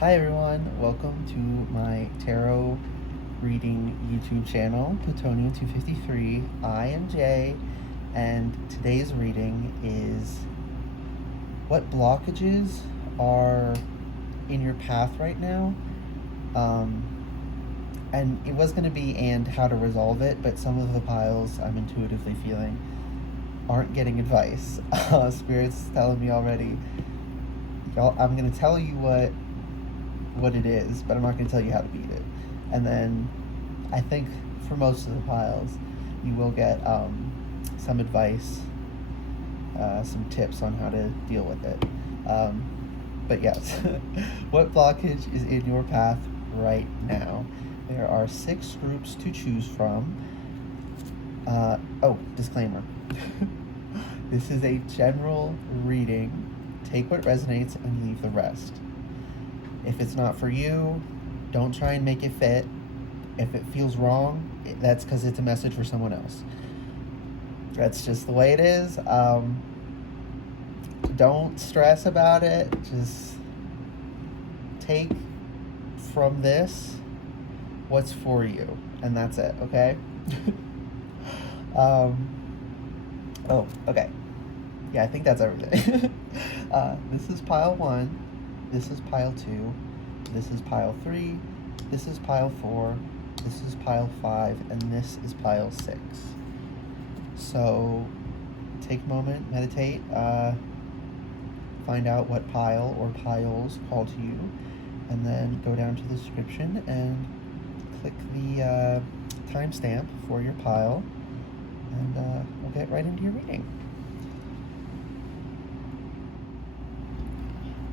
Hi everyone, welcome to my tarot reading YouTube channel, Plutonium253. I am Jay, and today's reading is what blockages are in your path right now. And it was going to be and how to resolve it, but some of the piles I'm intuitively feeling aren't getting advice. Spirit's telling me already, y'all, I'm going to tell you what it is, but I'm not going to tell you how to beat it. And then I think for most of the piles, you will get some advice, some tips on how to deal with it. But yes, what blockage is in your path right now? There are 6 groups to choose from. Disclaimer. This is a general reading. Take what resonates and leave the rest. If it's not for you, don't try and make it fit. If it feels wrong, that's because it's a message for someone else. That's just the way it is. Don't stress about it. Just take from this what's for you, and that's it, okay? Okay. Yeah, I think that's everything. This is pile 1. This is pile 2, this is pile 3, this is pile 4, this is pile 5, and this is pile 6. So take a moment, meditate, find out what pile or piles call to you, and then go down to the description and click the timestamp for your pile, and we'll get right into your reading.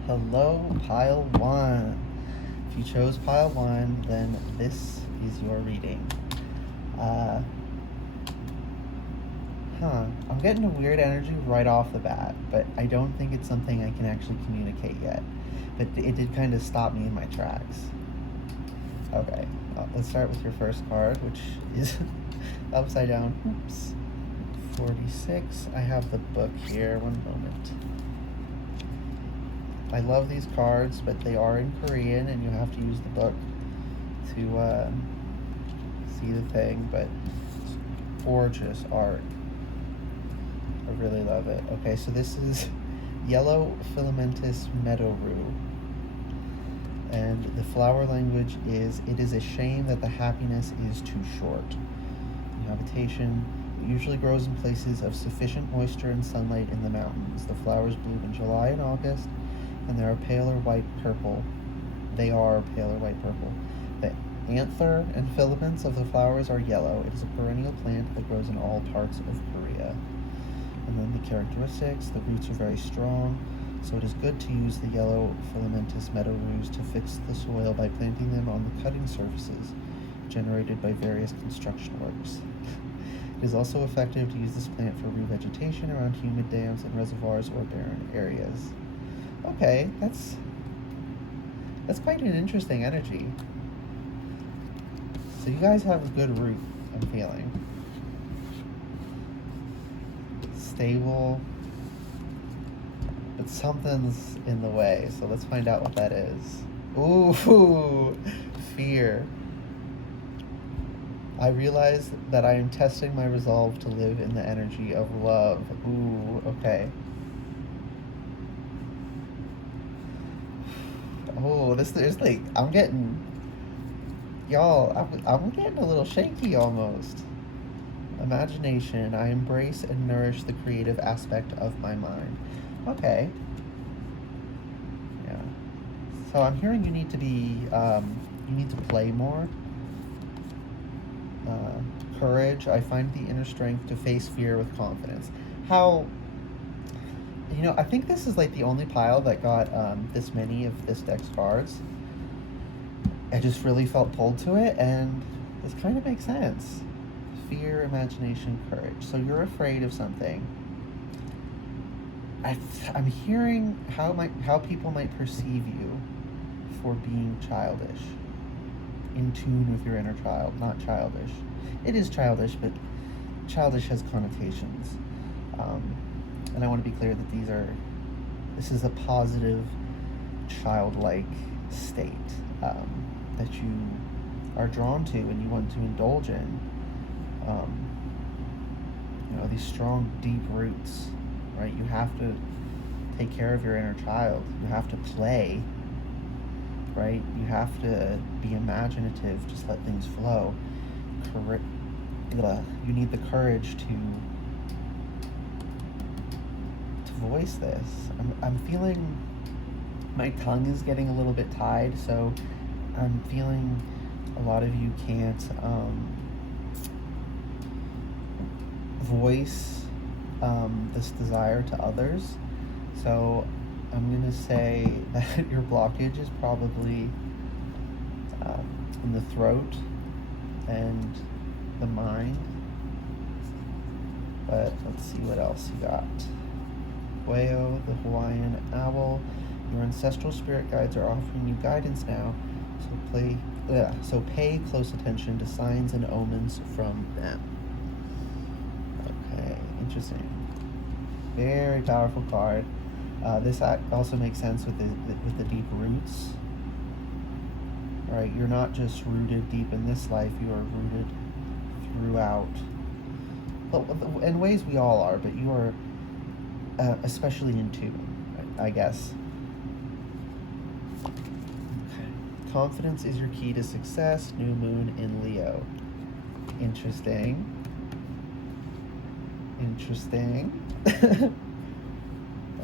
Hello, pile 1. If you chose pile 1, then this is your reading. I'm getting a weird energy right off the bat, but I don't think it's something I can actually communicate yet. But it did kind of stop me in my tracks. Okay, let's start with your first card, which is upside down. Oops. 46. I have the book here. One moment. I love these cards, but they are in Korean, and you have to use the book to see the thing, but it's gorgeous art. I really love it. Okay, so this is yellow filamentous meadow rue, and the flower language is, it is a shame that the happiness is too short. Habitation, it usually grows in places of sufficient moisture and sunlight in the mountains. The flowers bloom in July and August, and they are paler white purple. The anther and filaments of the flowers are yellow. It is a perennial plant that grows in all parts of Korea. And then the characteristics, the roots are very strong, so it is good to use the yellow filamentous meadow rues to fix the soil by planting them on the cutting surfaces generated by various construction works. It is also effective to use this plant for revegetation around humid dams and reservoirs or barren areas. Okay, that's quite an interesting energy. So you guys have a good root, I'm feeling. Stable, but something's in the way, so let's find out what that is. Ooh, fear. I realize that I am testing my resolve to live in the energy of love. Ooh, okay. Oh, this is like, I'm getting a little shaky almost. Imagination. I embrace and nourish the creative aspect of my mind. Okay. Yeah. So I'm hearing you need to be, you need to play more. Courage. I find the inner strength to face fear with confidence. How, I think this is like the only pile that got this many of this deck's cards. I just really felt pulled to it, and this kind of makes sense. Fear, imagination, courage. So you're afraid of something. I'm hearing how people might perceive you for being childish, in tune with your inner child, not childish. It is childish, but childish has connotations. And I want to be clear that this is a positive, childlike state that you are drawn to and you want to indulge in. These strong, deep roots, right? You have to take care of your inner child. You have to play, right? You have to be imaginative, just let things flow. You need the courage to voice this. I'm feeling my tongue is getting a little bit tied, so I'm feeling a lot of you can't voice this desire to others. So I'm going to say that your blockage is probably in the throat and the mind. But let's see what else you got. Whale, the Hawaiian owl. Your ancestral spirit guides are offering you guidance now, so pay close attention to signs and omens from them. Okay, interesting. Very powerful card. This also makes sense with the deep roots. All right, you're not just rooted deep in this life; you are rooted throughout. Well, in ways we all are, but you are especially in tune, I guess. Okay. Confidence is your key to success. New moon in Leo. Interesting.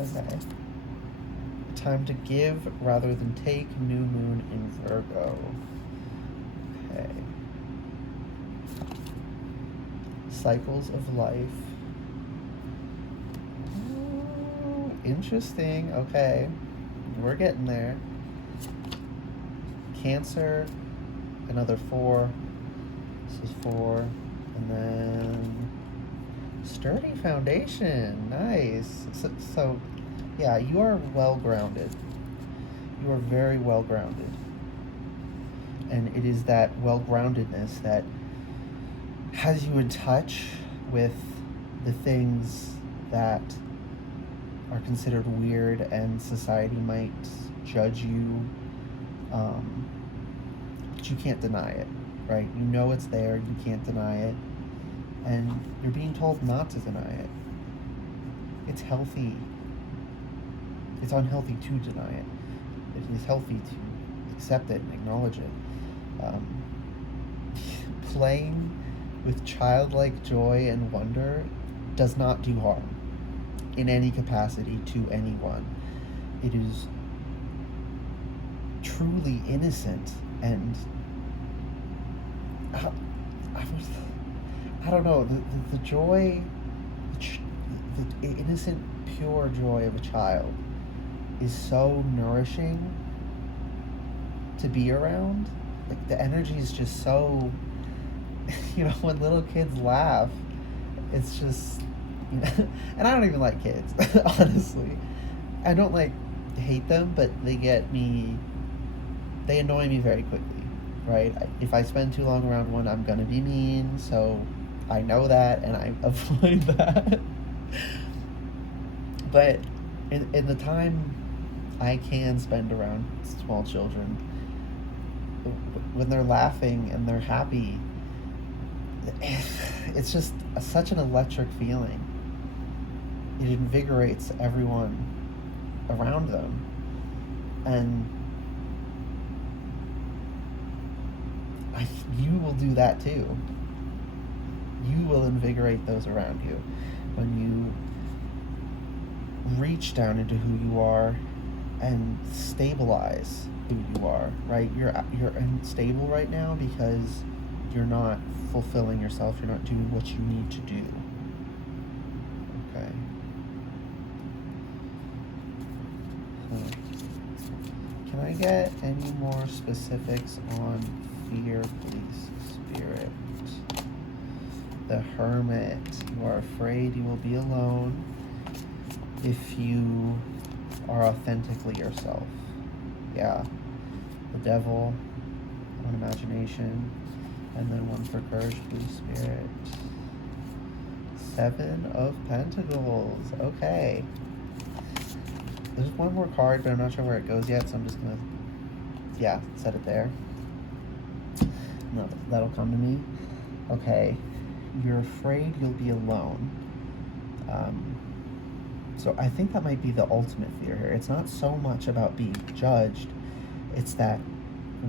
Okay. Time to give rather than take. New moon in Virgo. Okay. Cycles of life. Ooh, interesting. Okay. We're getting there. Cancer. Another 4. This is 4. And then sturdy foundation. Nice. So yeah, you are well grounded. You are very well grounded. And it is that well groundedness that has you in touch with the things that are considered weird and society might judge you. But you can't deny it, right? You know it's there, you can't deny it. And you're being told not to deny it. It's healthy. It's unhealthy to deny it. It is healthy to accept it and acknowledge it. Playing with childlike joy and wonder does not do harm in any capacity to anyone. It is truly innocent and I don't know, the joy, the innocent, pure joy of a child is so nourishing to be around. Like, the energy is just so, when little kids laugh, it's just, and I don't even like kids, honestly. I don't hate them, but they annoy me very quickly, right? If I spend too long around one, I'm gonna be mean, so I know that, and I avoid that. But in the time I can spend around small children, when they're laughing and they're happy, it's just such an electric feeling. It invigorates everyone around them. And you will do that too. You will invigorate those around you when you reach down into who you are and stabilize who you are, right? You're unstable right now because you're not fulfilling yourself. You're not doing what you need to do. Okay. So, can I get any more specifics on fear, please, Spirit? The Hermit. You are afraid you will be alone if you are authentically yourself. Yeah. The Devil, on imagination, and then 1 for courage, please, Spirit. 7 of Pentacles. Okay. There's one more card, but I'm not sure where it goes yet, so I'm just gonna Yeah, set it there. No, that'll come to me. Okay, you're afraid you'll be alone. So I think that might be the ultimate fear here. It's not so much about being judged, it's that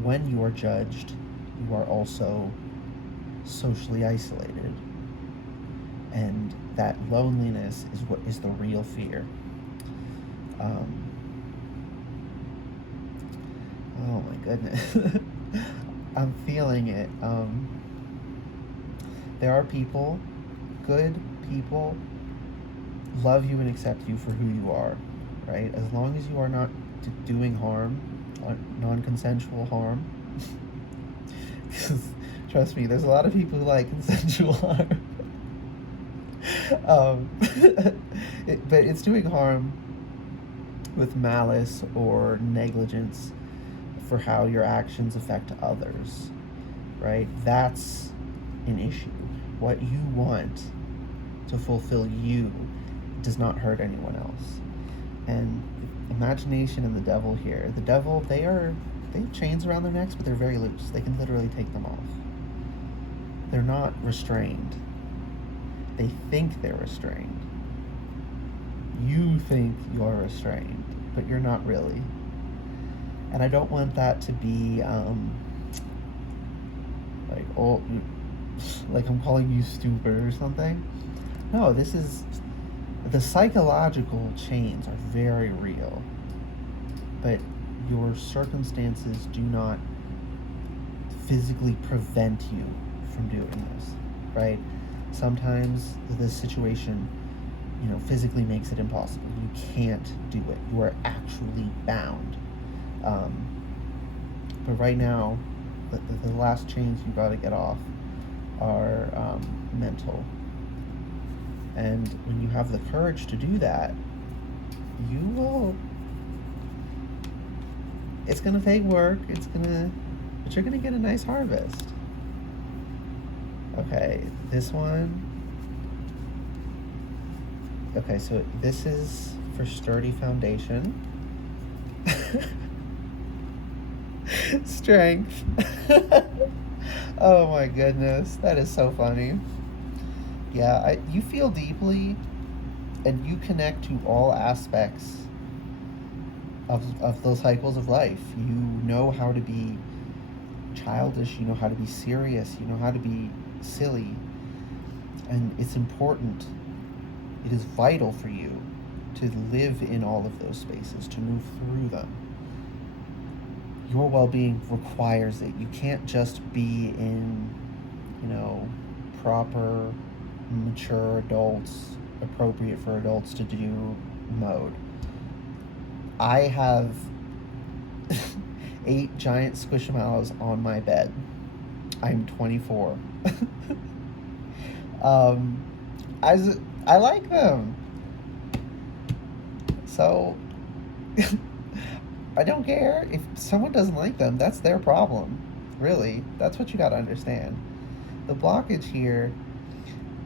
when you are judged, you are also socially isolated. And that loneliness is what is the real fear. Oh my goodness. I'm feeling it. There are people, good people, love you and accept you for who you are, right? As long as you are not doing harm, non-consensual harm. Trust me, there's a lot of people who like consensual harm. But it's doing harm with malice or negligence for how your actions affect others, right? That's an issue. What you want to fulfill you does not hurt anyone else. And imagination and the devil here. The devil, they have chains around their necks, but they're very loose. They can literally take them off. They're not restrained. They think they're restrained. You think you're restrained, but you're not really. And I don't want that to be like I'm calling you stupid or something. No, this is, the psychological chains are very real, but your circumstances do not physically prevent you from doing this, right? Sometimes this situation, physically makes it impossible. You can't do it. You are actually bound. But right now, the last chains you got to get off are mental. And when you have the courage to do that, you will. It's gonna take work. But you're gonna get a nice harvest. Okay, this one. Okay, so this is for sturdy foundation. Strength. Oh my goodness, that is so funny. Yeah, you feel deeply, and you connect to all aspects of those cycles of life. You know how to be childish, you know how to be serious, you know how to be silly, and it's important. It is vital for you to live in all of those spaces, to move through them. Your well-being requires it. You can't just be in, proper, mature adults, appropriate for adults to do mode. I have 8 giant squishmallows on my bed. I'm 24. I like them. So I don't care if someone doesn't like them. That's their problem. Really, that's what you got to understand. The blockage here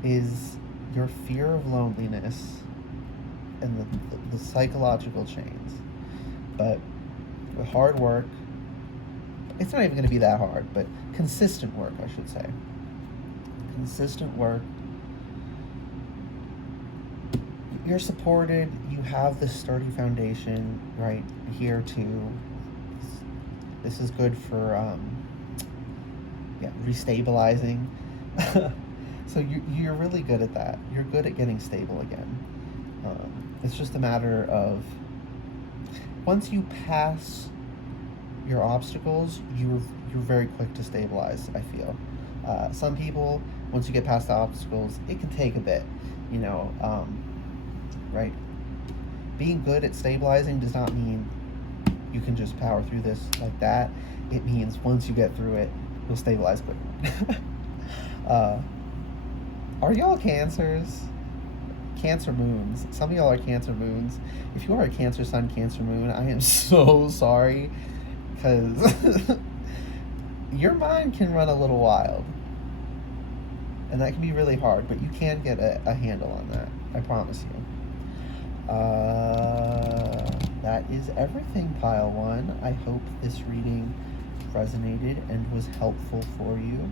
is your fear of loneliness and the psychological chains. But with hard work, it's not even going to be that hard, but consistent work, I should say. Consistent work. You're supported. You have this sturdy foundation right here too. This is good for restabilizing. So you're really good at that. You're good at getting stable again. It's just a matter of, once you pass your obstacles, you're very quick to stabilize, I feel. Some people, once you get past the obstacles, it can take a bit, right? Being good at stabilizing does not mean you can just power through this like that. It means once you get through it, you'll stabilize quicker. Are y'all Cancers? Cancer moons. Some of y'all are Cancer moons. If you are a Cancer sun, Cancer moon, I am so sorry, because your mind can run a little wild, and that can be really hard, but you can get a handle on that. I promise you. that is everything, Pile 1. I hope this reading resonated and was helpful for you.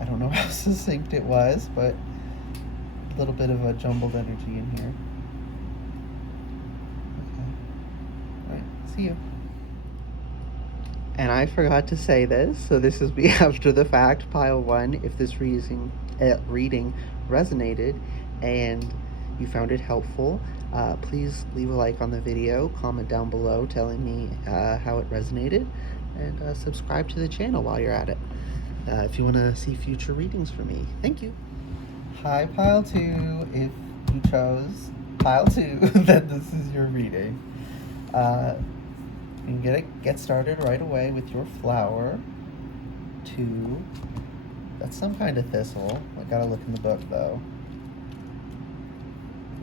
I don't know how succinct it was, but a little bit of a jumbled energy in here. Okay. All right, see you. And I forgot to say this, so this is me after the fact, Pile 1. If this reading resonated and you found it helpful, please leave a like on the video, comment down below telling me how it resonated, and subscribe to the channel while you're at it if you want to see future readings from me. Thank you. Hi, Pile 2. If you chose Pile 2, then this is your reading. You can get started right away with your flower. 2. That's some kind of thistle. I gotta look in the book though.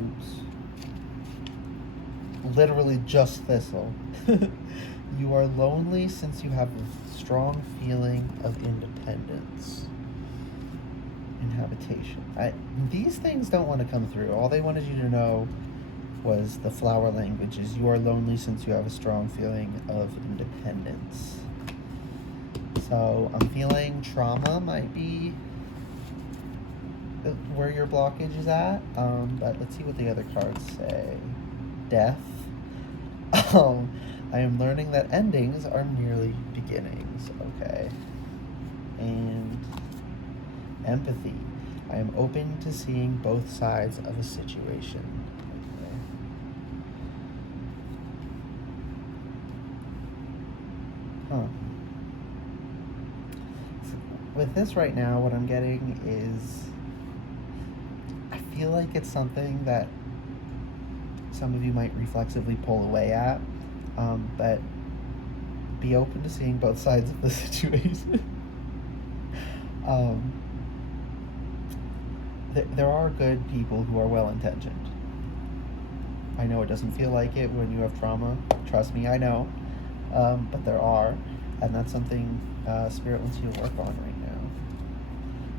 Oops. Literally just thistle. You are lonely since you have a strong feeling of independence. Inhabitation. These things don't want to come through. All they wanted you to know was the flower language is you are lonely since you have a strong feeling of independence. So I'm feeling trauma might be where your blockage is at, but let's see what the other cards say. Death. I am learning that endings are merely beginnings. Okay. And empathy. I am open to seeing both sides of a situation. Okay. So with this right now, what I'm getting is I feel like it's something that some of you might reflexively pull away at, but be open to seeing both sides of the situation. There are good people who are well-intentioned. I know it doesn't feel like it when you have trauma. Trust me, I know. But there are, and that's something Spirit wants you to work on right now.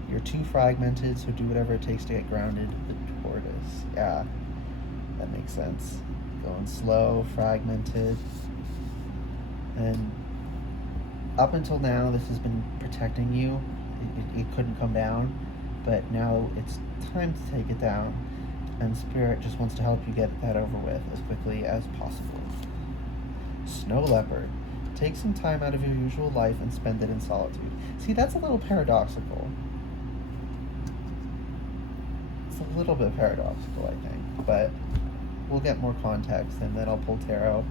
You're too fragmented, so do whatever it takes to get grounded. The tortoise. Yeah, that makes sense. Going slow, fragmented. And up until now, this has been protecting you. It couldn't come down, but now it's time to take it down. And Spirit just wants to help you get that over with as quickly as possible. Snow leopard. Take some time out of your usual life and spend it in solitude. See, that's a little paradoxical. It's a little bit paradoxical, I think, but we'll get more context, and then I'll pull tarot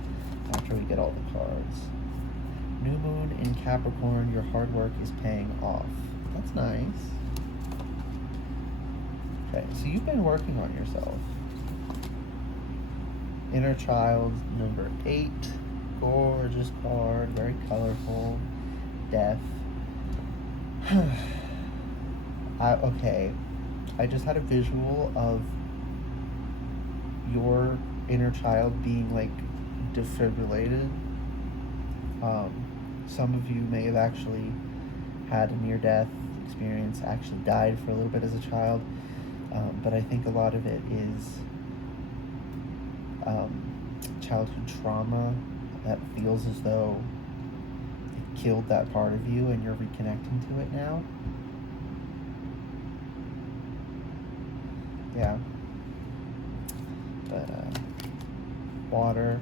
after we get all the cards. New moon in Capricorn, your hard work is paying off. That's nice. Okay, so you've been working on yourself. Inner child, number 8. Gorgeous card, very colorful. Death. Okay, I just had a visual of your inner child being like defibrillated. Some of you may have actually had a near-death experience, actually died for a little bit as a child, but I think a lot of it is childhood trauma that feels as though it killed that part of you and you're reconnecting to it now. Yeah. But, water.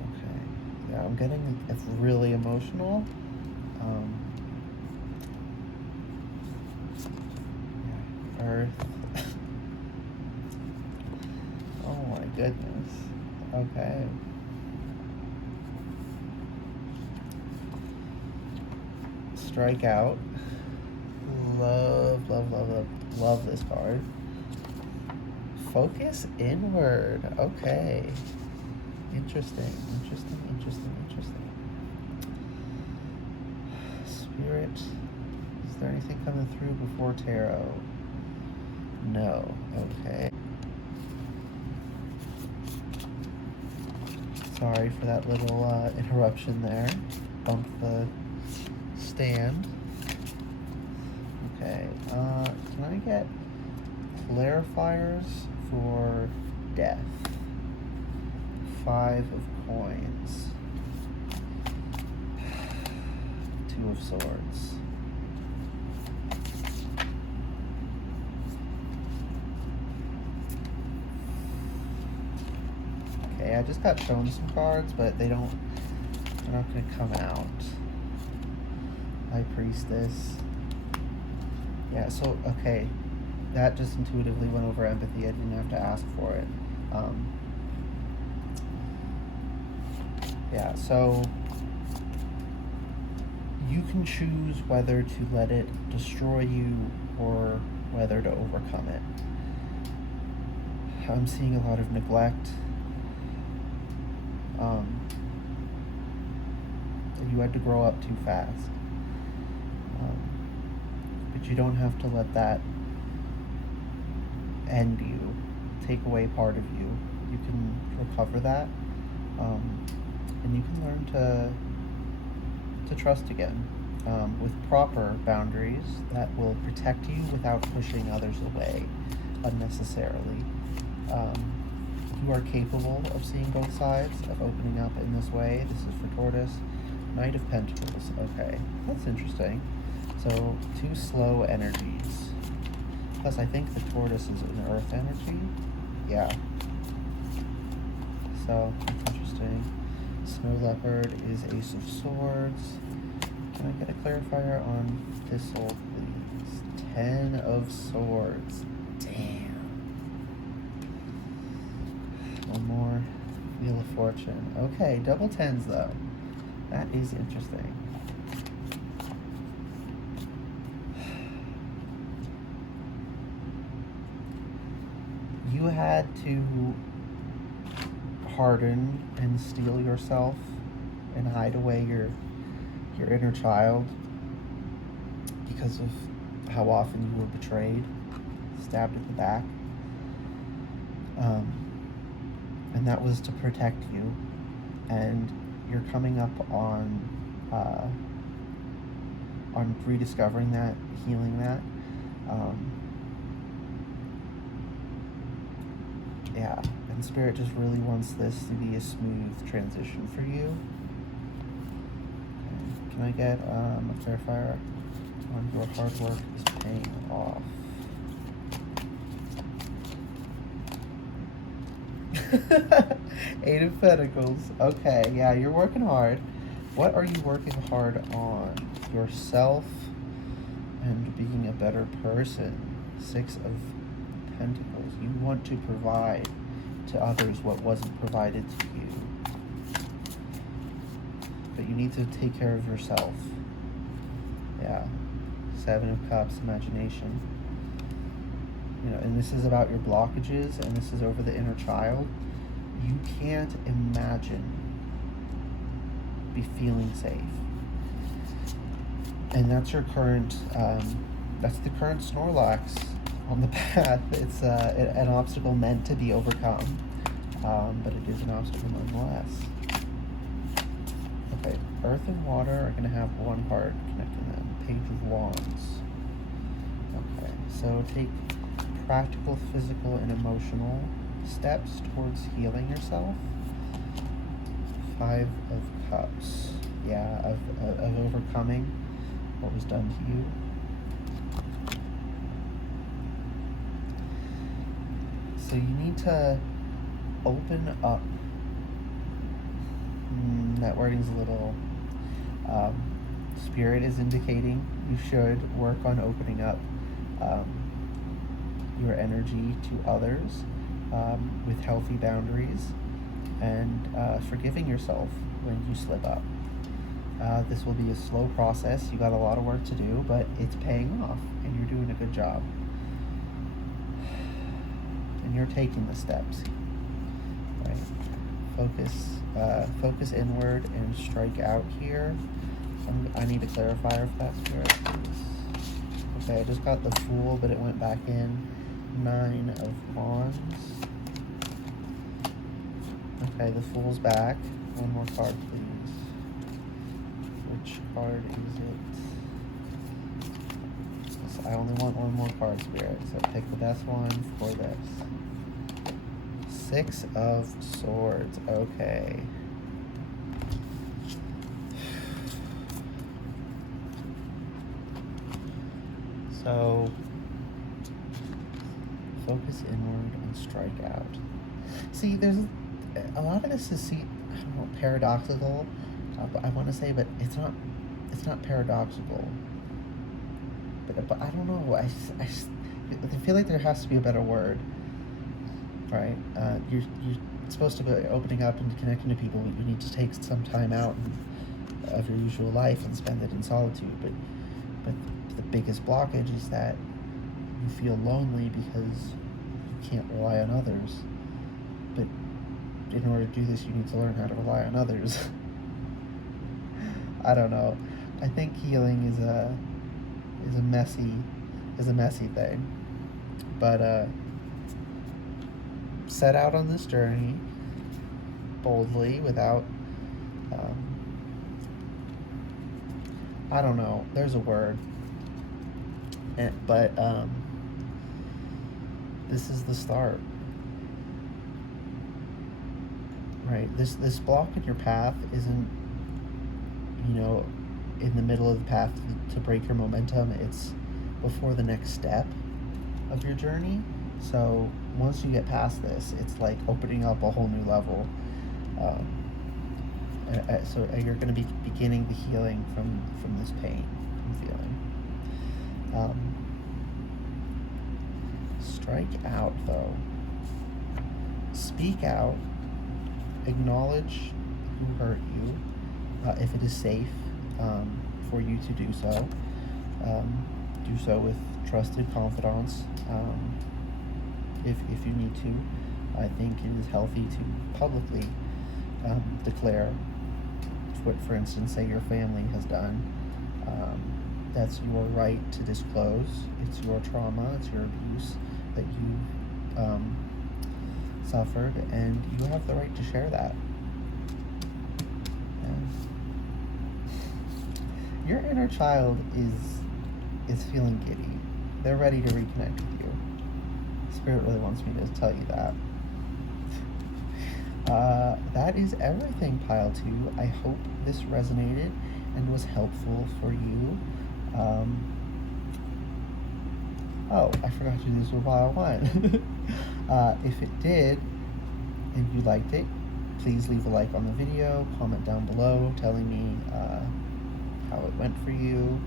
Okay. Yeah, I'm getting, it's really emotional. Yeah, earth. Oh my goodness. Okay. Strike out. Love this card. Focus inward. Okay. Interesting. Spirit. Is there anything coming through before tarot? No. Okay. Sorry for that little interruption there. Bumped the stand. Okay. Can I get clarifiers for death. 5 of coins. 2 of swords. Okay, I just got shown some cards, but they're not going to come out. High Priestess. Yeah, so, okay. That just intuitively went over empathy. I didn't have to ask for it. Yeah, so you can choose whether to let it destroy you or whether to overcome it. I'm seeing a lot of neglect. You had to grow up too fast. But you don't have to let that end you, take away part of you. You can recover that, and you can learn to trust again, with proper boundaries that will protect you without pushing others away unnecessarily. You are capable of seeing both sides, of opening up in this way. This is for Tortoise. Knight of Pentacles. Okay, that's interesting. So 2 slow energies. Plus, I think the Tortoise is an earth energy. Yeah. So, that's interesting. Snow Leopard is Ace of Swords. Can I get a clarifier on Thistle, please? 10 of Swords. Damn. One more. Wheel of Fortune. Okay, double 10s though. That is interesting. You had to harden and steel yourself and hide away your inner child because of how often you were betrayed, stabbed at the back. And that was to protect you. And you're coming up on rediscovering that, healing that. Yeah, and Spirit just really wants this to be a smooth transition for you. Okay. Can I get a clarifier on your hard work is paying off? Eight of Pentacles. Okay, yeah, you're working hard. What are you working hard on? Yourself and being a better person. 6 of Pentacles. You want to provide to others what wasn't provided to you. But you need to take care of yourself. Yeah. 7 of Cups, imagination. You know, and this is about your blockages, and this is over the inner child. You can't imagine be feeling safe. And that's your current, that's the current Snorlax on the path. It's an obstacle meant to be overcome, but it is an obstacle nonetheless. Okay, Earth and Water are going to have one card connecting them. Page of Wands. Okay, so take practical, physical, and emotional steps towards healing yourself. 5 of Cups. Yeah, of overcoming what was done to you. So you need to open up. That wording's a little... Spirit is indicating you should work on opening up your energy to others with healthy boundaries and forgiving yourself when you slip up. This will be a slow process. You got a lot of work to do, but it's paying off and you're doing a good job. And you're taking the steps, right? Focus inward and strike out here. I need a clarifier for that, Spirit, please. Okay, I just got the Fool, but it went back in. 9 of Wands. Okay, the Fool's back. One more card, please. Which card is it? I only want one more card, Spirit, so pick the best one for this. Six of Swords. Okay. So, focus inward and strike out. See, there's a lot of this is, I don't know, paradoxical. I want to say, but it's not. It's not paradoxical. But I don't know. I feel like there has to be a better word, right? You're supposed to be opening up and connecting to people. You need to take some time out of your usual life and spend it in solitude. But the biggest blockage is that you feel lonely because you can't rely on others. But in order to do this, you need to learn how to rely on others. I don't know. I think healing is a messy thing. But set out on this journey boldly without I don't know. There's a word. But this is the start. Right? This block in your path isn't, in the middle of the path to break your momentum. It's before the next step of your journey. So once you get past this, it's like opening up a whole new level. So you're going to be beginning the healing from this pain and feeling. Strike out, though. Speak out. Acknowledge who hurt you, if it is safe for you to do so. Do so with trusted confidants. If you need to, I think it is healthy to publicly declare what, for instance, say your family has done. That's your right to disclose. It's your trauma, it's your abuse that you suffered, and you have the right to share that. And your inner child is feeling giddy. They're ready to reconnect with you. Spirit really wants me to tell you that. That is everything, Pile 2. I hope this resonated and was helpful for you. Oh, I forgot to do this with Pile 1. If it did, and you liked it, please leave a like on the video, comment down below telling me how it went for you,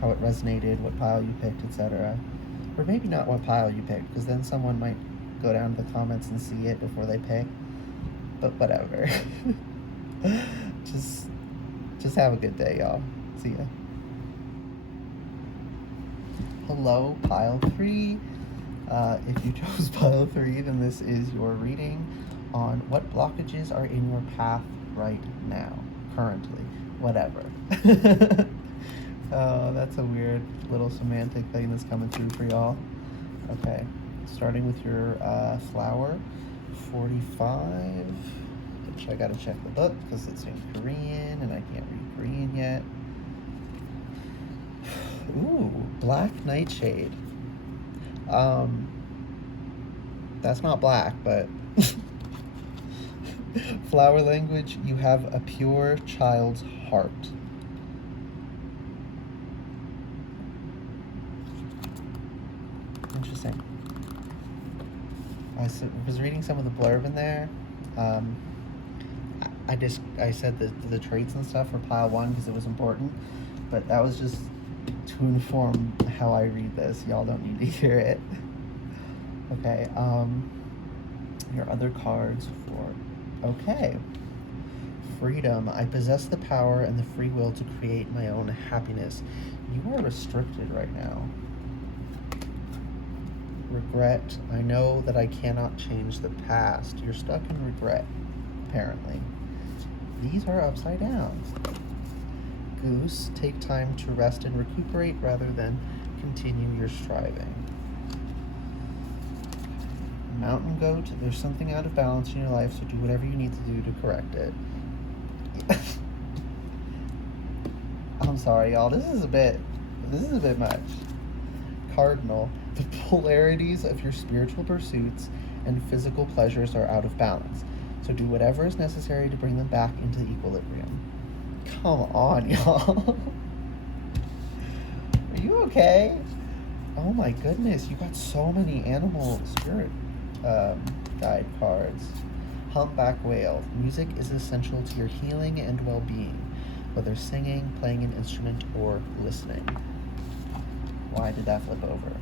how it resonated, what pile you picked, etc. Or maybe not what pile you picked, because then someone might go down to the comments and see it before they pick. But whatever. Just have a good day, y'all. See ya. Hello, Pile 3. If you chose Pile 3, then this is your reading on what blockages are in your path right now, currently, whatever. Oh, that's a weird little semantic thing that's coming through for y'all. Okay, starting with your flower, 45, which I gotta check the book because it's in Korean and I can't read Korean yet. Ooh, Black Nightshade. That's not black, but flower language, you have a pure child's heart. Interesting. I was reading some of the blurb in there. I said the traits and stuff for Pile 1 because it was important, but that was just to inform how I read this. Y'all don't need to hear it. Okay, your other cards for, okay. Freedom. I possess the power and the free will to create my own happiness. You are restricted right now. Regret. I know that I cannot change the past. You're stuck in regret, apparently. These are upside down. Goose. Take time to rest and recuperate rather than continue your striving. Mountain goat. There's something out of balance in your life, so do whatever you need to do to correct it. I'm sorry, y'all. This is a bit much. Cardinal. The polarities of your spiritual pursuits and physical pleasures are out of balance. So do whatever is necessary to bring them back into equilibrium. Come on, y'all. Are you okay? Oh my goodness, you got so many animal spirit guide cards. Humpback whale. Music is essential to your healing and well-being, whether singing, playing an instrument, or listening. Why did that flip over?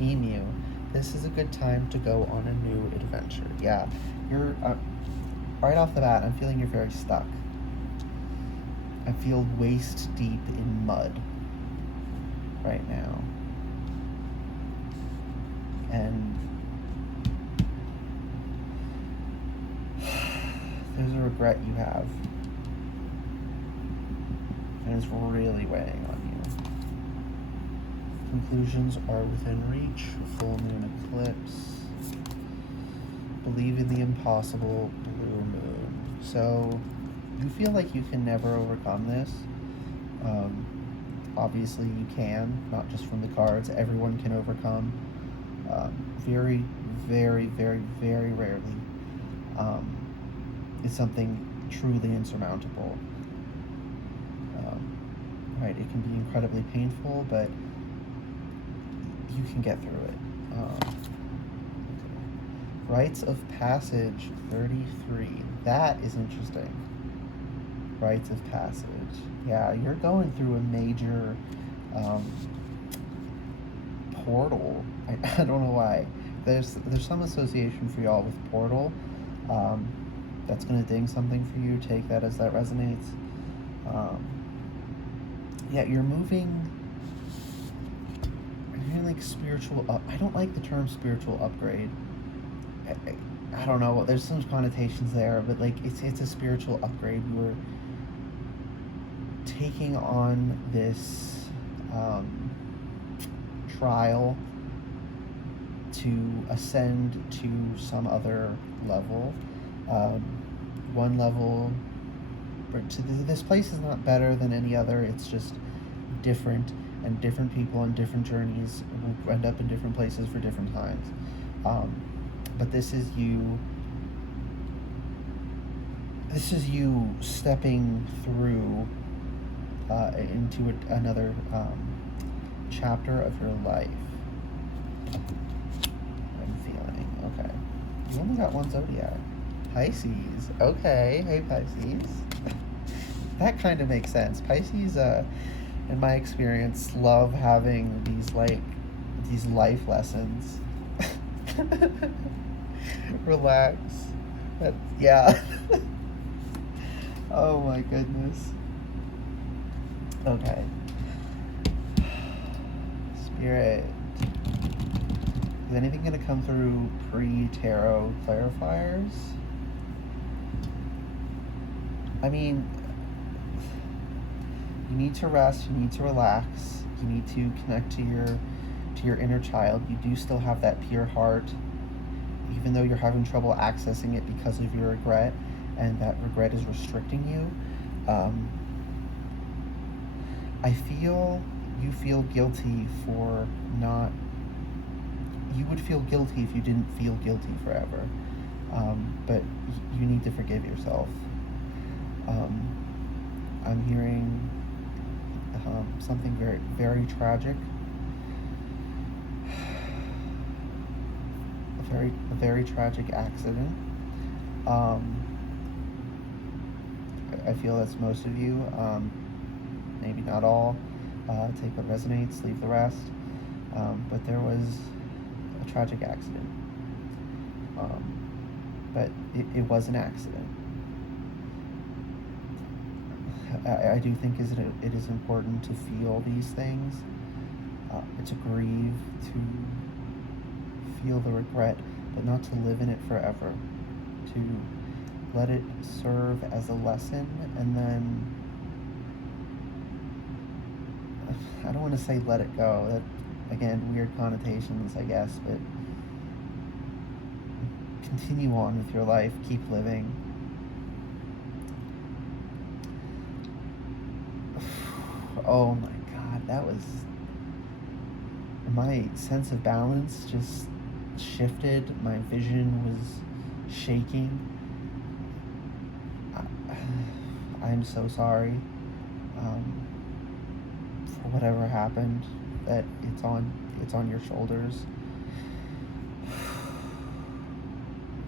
Emu. This is a good time to go on a new adventure. Yeah, you're right off the bat, I'm feeling you're very stuck. I feel waist deep in mud right now. And there's a regret you have. And it's really weighing on you. Conclusions are within reach. Full moon eclipse. Believe in the impossible. Blue moon. So you feel like you can never overcome this. Obviously you can, not just from the cards. Everyone can overcome. Very, very, very, very rarely is something truly insurmountable. Right, it can be incredibly painful, but you can get through it. Rites of Passage 33. That is interesting. Rites of Passage. Yeah, you're going through a major portal. I don't know why. There's some association for y'all with portal. That's going to ding something for you. Take that as that resonates. Yeah, you're moving like spiritual up. I don't like the term spiritual upgrade. I don't know. There's some connotations there, but like it's a spiritual upgrade. You're taking on this trial to ascend to some other level. One level. This place is not better than any other. It's just different, and different people on different journeys will end up in different places for different times. But this is you. This is you stepping through into another chapter of your life. I'm feeling okay. You only got one zodiac. Pisces. Okay. Hey, Pisces. That kind of makes sense. Pisces, in my experience, love having these life lessons. Relax. Yeah. Oh my goodness. Okay. Spirit. Is anything going to come through pre-tarot clarifiers? I mean, you need to rest, you need to relax, you need to connect to your inner child. You do still have that pure heart, even though you're having trouble accessing it because of your regret, and that regret is restricting you. I feel you feel guilty for not... You would feel guilty if you didn't feel guilty forever. But you need to forgive yourself. I'm hearing something very, very tragic. A very tragic accident. I feel that's most of you. Maybe not all. Take what resonates, leave the rest. But there was a tragic accident. But it was an accident. I do think it is important to feel these things, to grieve, to feel the regret, but not to live in it forever. To let it serve as a lesson, and then, I don't want to say let it go. That, again, weird connotations, I guess, but continue on with your life, keep living. Oh my God, that was... My sense of balance just shifted. My vision was shaking. I'm so sorry for whatever happened. That it's on your shoulders.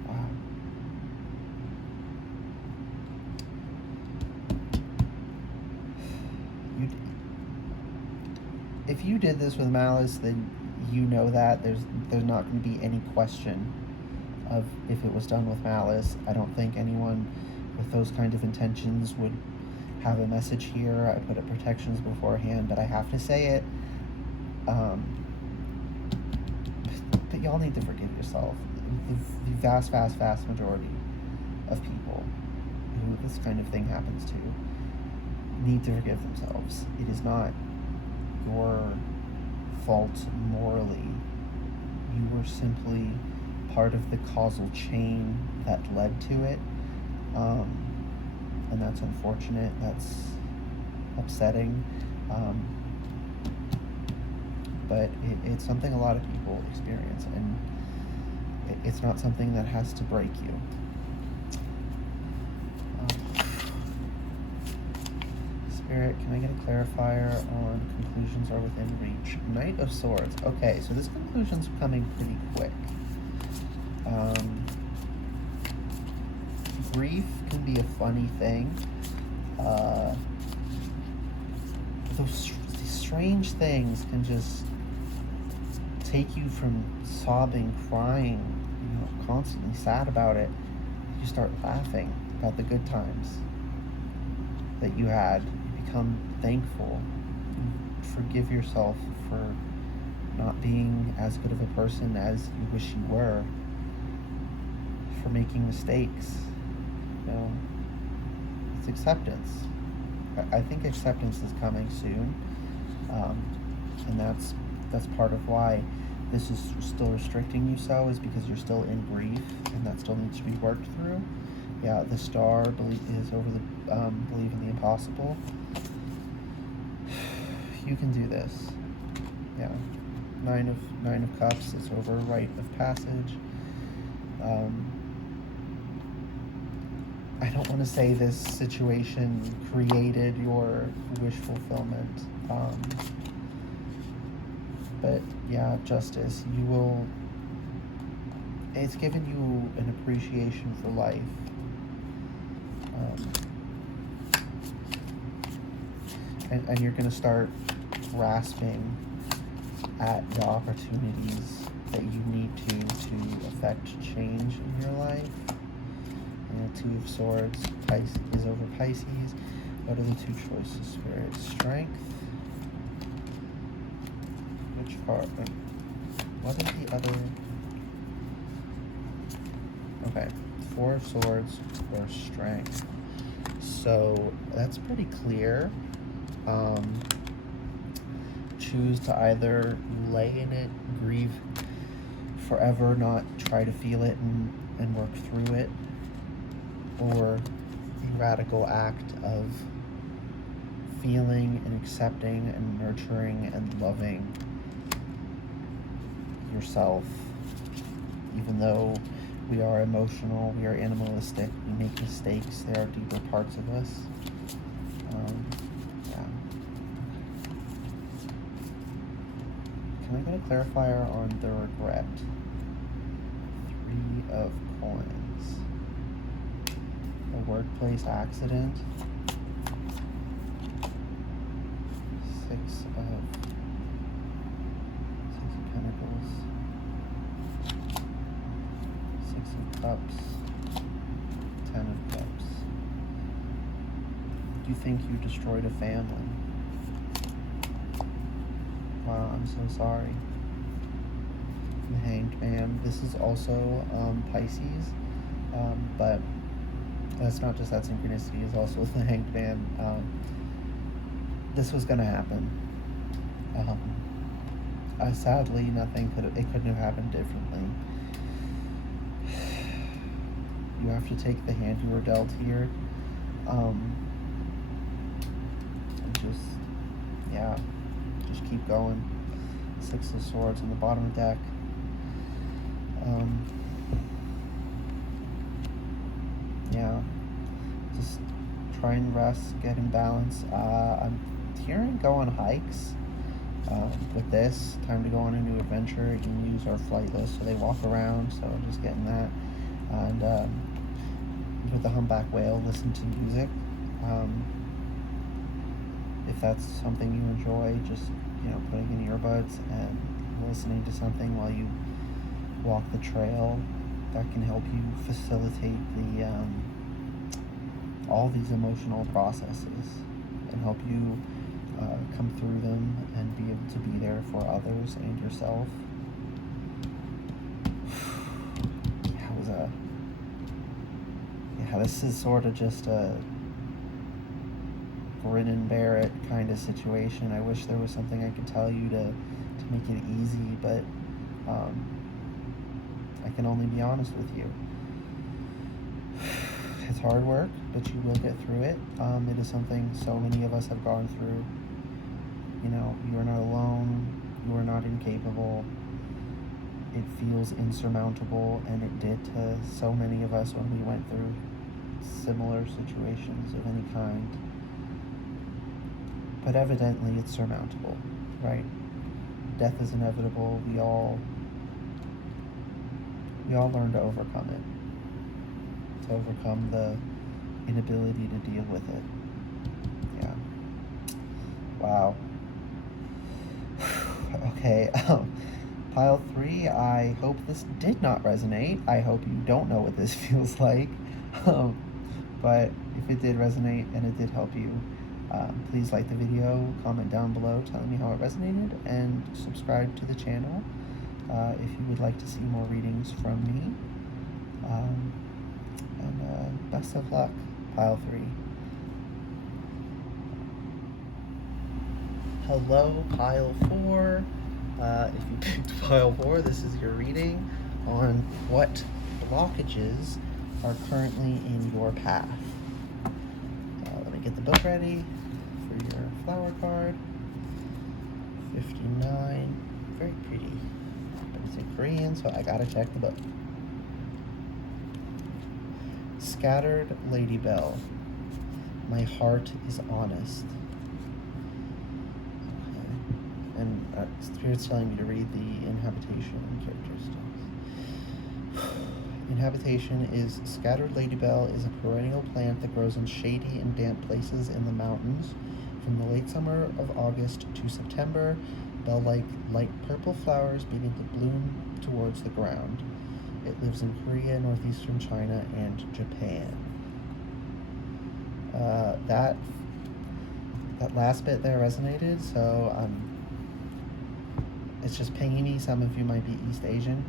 Wow. If you did this with malice, then you know that there's not going to be any question of if it was done with malice. I don't think anyone with those kind of intentions would have a message here. I put up protections beforehand, but I have to say it. But y'all need to forgive yourself. The vast majority of people who this kind of thing happens to need to forgive themselves. It is not your fault morally. You were simply part of the causal chain that led to it. And that's unfortunate. That's upsetting. But it's something a lot of people experience, and it's not something that has to break you. Spirit, can I get a clarifier on conclusions are within reach? Knight of Swords. Okay, so this conclusion's coming pretty quick. Grief can be a funny thing. These strange things can just take you from sobbing, crying, constantly sad about it. You start laughing about the good times that you had. You become thankful. You forgive yourself for not being as good of a person as you wish you were, for making mistakes. It's acceptance. I think acceptance is coming soon, and that's part of why this is still restricting you so, is because you're still in grief, and that still needs to be worked through. Yeah, the star is over the believe in the impossible. You can do this. Yeah, nine of cups. It's over rite of passage. I don't want to say this situation created your wish fulfillment, but yeah, justice. It's given you an appreciation for life. And you're going to start grasping at the opportunities that you need to affect change in your life. Two of Swords is over Pisces. What are the two choices, Spirit? Strength. Which card? What is the other? Okay. Four of Swords or Strength. So that's pretty clear. Choose to either lay in it, grieve forever, not try to feel it and work through it, or the radical act of feeling and accepting and nurturing and loving yourself. Even though we are emotional, we are animalistic, we make mistakes, there are deeper parts of us. Yeah. Can I get a clarifier on the regret? 3 of Coins. A workplace accident. 6 of Pentacles. 6 of Cups. 10 of Cups. Do you think you destroyed a family? Wow, I'm so sorry. The Hanged Man. This is also Pisces, but it's not just that synchronicity, it's also the Hanged Man. This was going to happen. Sadly, it couldn't have happened differently. You have to take the hand you were dealt here. And just keep going. 6 of Swords on the bottom of the deck. Um, yeah, just try and rest, get in balance. I'm hearing go on hikes. With this, time to go on a new adventure. You can use our flight list, so they walk around. So just getting that, and with the humpback whale, listen to music. If that's something you enjoy, just putting in earbuds and listening to something while you walk the trail, that can help you facilitate the all these emotional processes and help you come through them and be able to be there for others and yourself. This is sort of just a grin and bear it kind of situation. I wish there was something I could tell you to make it easy, but I can only be honest with you. It's hard work, but you will get through it. It is something so many of us have gone through. You are not alone. You are not incapable. It feels insurmountable, and it did to so many of us when we went through similar situations of any kind. But evidently it's surmountable, right? Death is inevitable. We all learn to overcome it. To overcome the inability to deal with it. Yeah. Wow. Okay. Pile 3, I hope this did not resonate. I hope you don't know what this feels like. But if it did resonate and it did help you, please like the video, comment down below telling me how it resonated, and subscribe to the channel if you would like to see more readings from me. And best of luck, Pile 3. Hello, Pile 4. If you picked Pile 4, this is your reading on what blockages are currently in your path. Let me get the book ready for your flower card. 59. Very pretty. But it's in Korean, so I gotta check the book. Scattered Ladybell. My heart is honest. And Spirit's telling me to read the inhabitation characteristics. Inhabitation is scattered ladybell is a perennial plant that grows in shady and damp places in the mountains. From the late summer of August to September, bell-like light purple flowers begin to bloom towards the ground. It lives in Korea, northeastern China, and Japan. That last bit there resonated, so it's just pinging me. Some of you might be East Asian.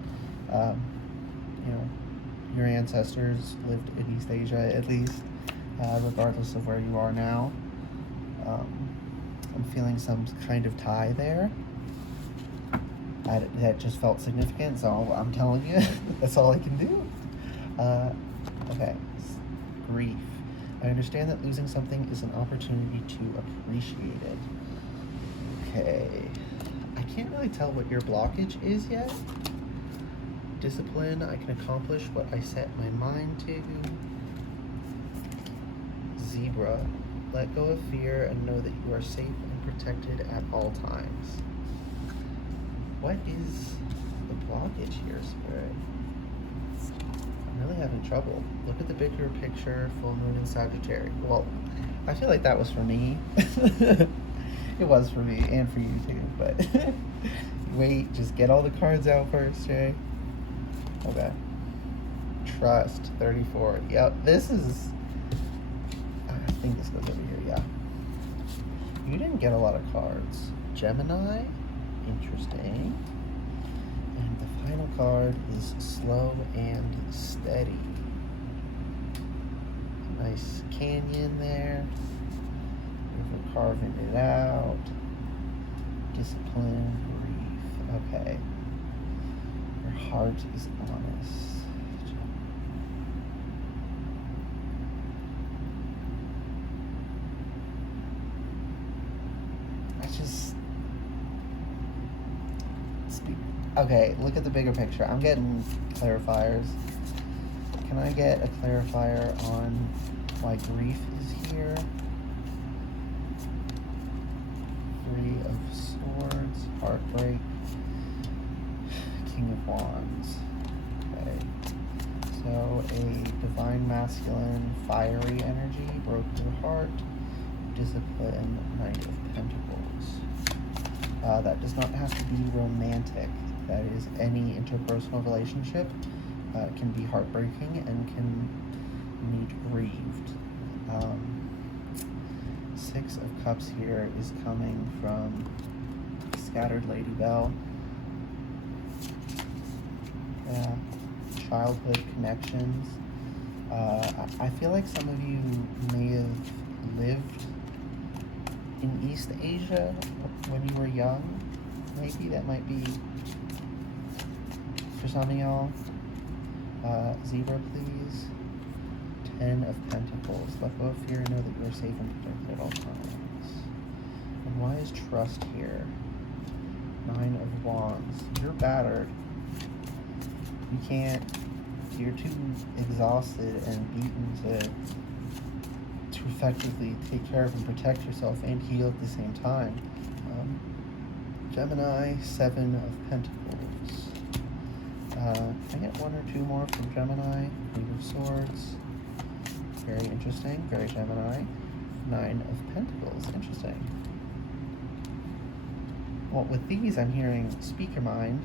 Your ancestors lived in East Asia, at least, regardless of where you are now. I'm feeling some kind of tie there. That just felt significant, so I'm telling you, that's all I can do. Okay, grief. I understand that losing something is an opportunity to appreciate it. Okay. I can't really tell what your blockage is yet. Discipline, I can accomplish what I set my mind to. Zebra, let go of fear and know that you are safe and protected at all times. What is the blockage here, Spirit? I'm really having trouble. Look at the bigger picture, full moon in Sagittarius. Well, I feel like that was for me. It was for me and for you too, but wait, just get all the cards out first, Jay. Okay. Trust, 34. Yep, this is, I think this goes over here, yeah. You didn't get a lot of cards. Gemini, interesting. And the final card is slow and steady. Nice canyon there. We're carving it out. Discipline, grief. Okay. Your heart is honest. Okay, look at the bigger picture. I'm getting clarifiers. Can I get a clarifier on why grief is here? Three of Swords, heartbreak, King of Wands. Okay. So a divine masculine, fiery energy broke your heart. Discipline, Knight of Pentacles. That does not have to be romantic. That is any interpersonal relationship. Can be heartbreaking and can need grieved. Six of Cups here is coming from Scattered Lady Bell. Yeah, childhood connections. I feel like some of you may have lived in East Asia when you were young. Maybe that might be for some of y'all. Zebra, please. 10 of Pentacles. Let go of fear and know that you are safe and protected at all times. And why is trust here? 9 of Wands. You're battered. You can't. You're too exhausted and beaten to effectively take care of and protect yourself and heal at the same time. Gemini, 7 of Pentacles. Can I get one or two more from Gemini? Queen of Swords. Very interesting. Very Gemini. 9 of Pentacles. Interesting. Well, with these, I'm hearing speak your mind.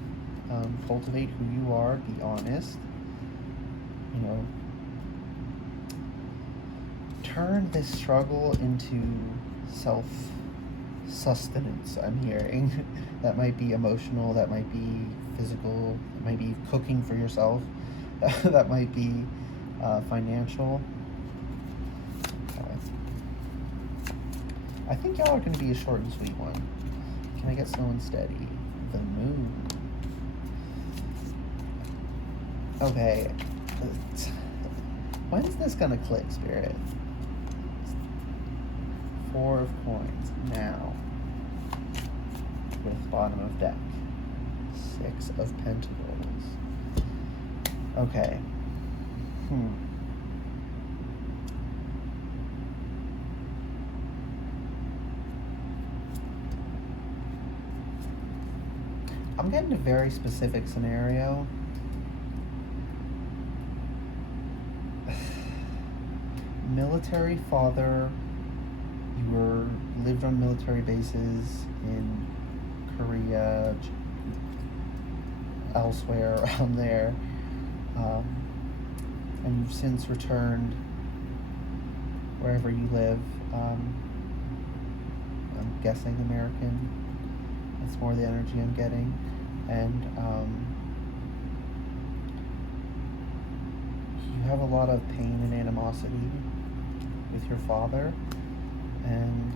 Cultivate who you are. Be honest. You know, turn this struggle into self-sustenance, I'm hearing. That might be emotional, that might be physical, it might be cooking for yourself, that might be financial. I think y'all are going to be a short and sweet one. Can I get slow and steady? The Moon. Okay. When's this going to click, Spirit? 4 of Coins. Now. With bottom of deck. 6 of Pentacles. Okay. I'm getting a very specific scenario. Military father, you lived on military bases in Korea, elsewhere around there, and you've since returned wherever you live. I'm guessing American. That's more the energy I'm getting. And you have a lot of pain and animosity with your father, and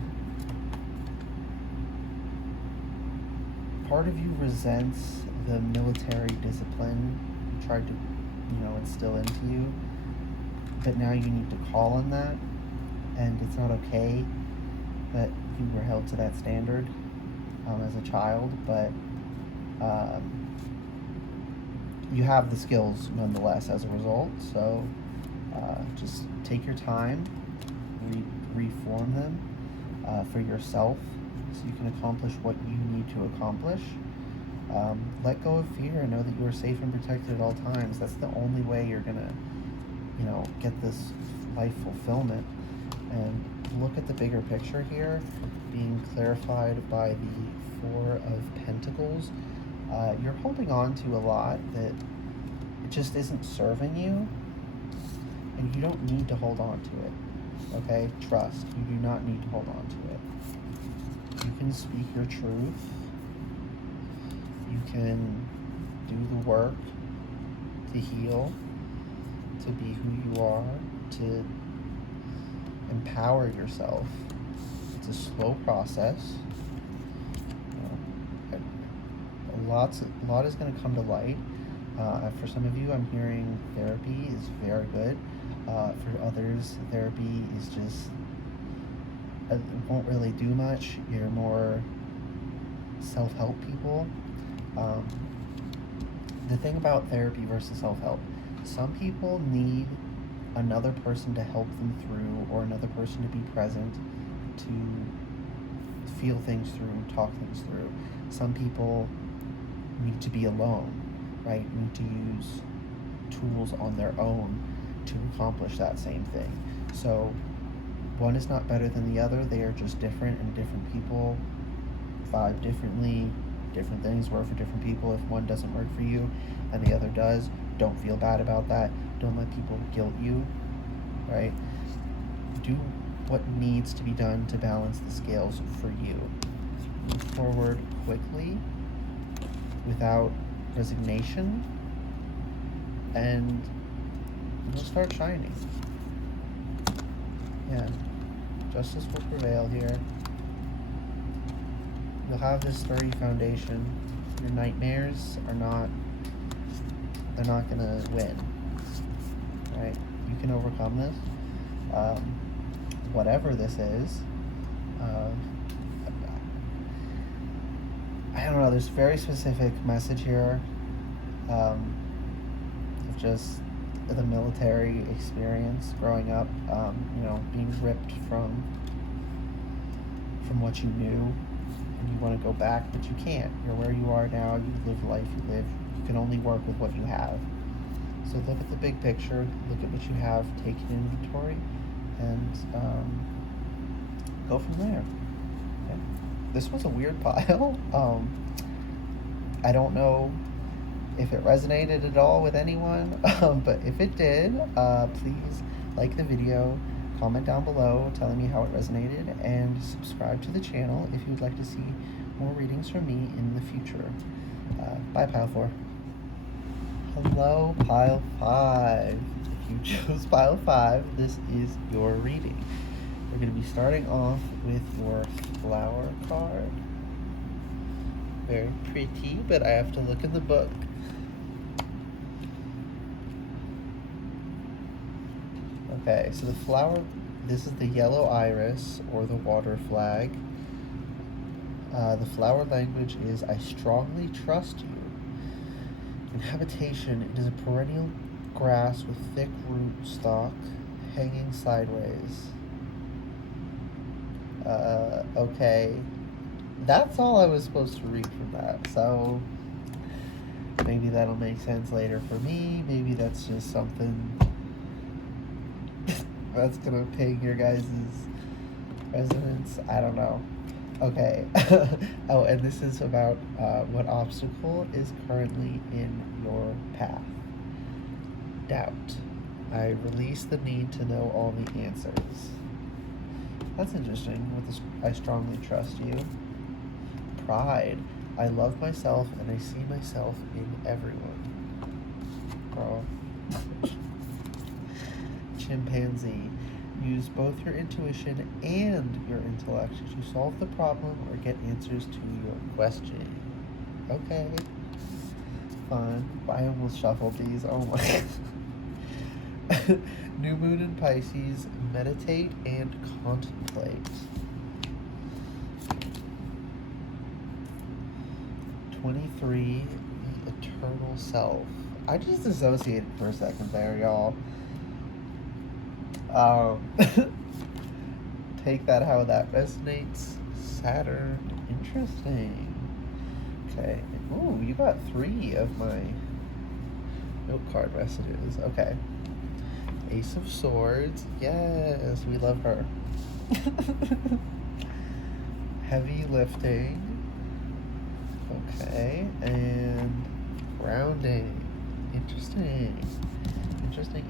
part of you resents the military discipline you tried to, instill into you, but now you need to call on that, and it's not okay that you were held to that standard as a child, but you have the skills nonetheless as a result. So just take your time, reform them for yourself so you can accomplish what you need to accomplish. Let go of fear and know that you are safe and protected at all times. That's the only way you're gonna, get this life fulfillment. And look at the bigger picture here, being clarified by the 4 of Pentacles. You're holding on to a lot that it just isn't serving you, and you don't need to hold on to it. Okay? Trust. You do not need to hold on to it. You can speak your truth. You can do the work to heal, to be who you are, to empower yourself. It's a slow process. A lot is going to come to light. For some of you, I'm hearing therapy is very good. For others, therapy is just, it won't really do much. You're more self-help people. the thing about therapy versus self-help, some people need another person to help them through, or another person to be present to feel things through, talk things through. Some people need to be alone, right? Need to use tools on their own to accomplish that same thing. So one is not better than the other. They are just different, and different people vibe differently. Different things work for different people. If one doesn't work for you and the other does, don't feel bad about that. Don't let people guilt you, right? Do what needs to be done to balance the scales for you. Move forward quickly, without resignation, and you'll start shining. Yeah, justice will prevail here. You'll have this sturdy foundation. Your nightmares are not, they're not gonna win, right? You can overcome this. Whatever this is, I don't know, there's a very specific message here, of just the military experience growing up, being ripped from what you knew, and you want to go back, but you can't. You're where you are now. You live life you live. You can only work with what you have. So look at the big picture. Look at what you have. Take an inventory, and go from there. Okay. This was a weird pile. I don't know if it resonated at all with anyone, but if it did, please like the video. Comment down below telling me how it resonated, and subscribe to the channel if you'd like to see more readings from me in the future. Bye, Pile 4. Hello, Pile 5. If you chose Pile 5, this is your reading. We're going to be starting off with your flower card. Very pretty, but I have to look in the book. Okay, so the flower, this is the yellow iris, or the water flag. The flower language is, I strongly trust you. In habitation, it is a perennial grass with thick root stock hanging sideways. Okay. That's all I was supposed to read from that, so maybe that'll make sense later for me. Maybe that's just something that's gonna ping your guys' resonance. I don't know. Okay. Oh, and this is about what obstacle is currently in your path. Doubt. I release the need to know all the answers. That's interesting. With this, I strongly trust you. Pride. I love myself and I see myself in everyone. Girl. Chimpanzee. Use both your intuition and your intellect to solve the problem or get answers to your question. Okay. Fun. I almost shuffled these. Oh my. New Moon in Pisces. Meditate and contemplate. 23. The eternal self. I just dissociated for a second there, y'all. Take that how that resonates. Saturn. Interesting. Okay. Ooh, you got 3 of my note card messages. Okay. Ace of Swords. Yes, we love her. Heavy lifting. Okay. And grounding. Interesting. Interesting.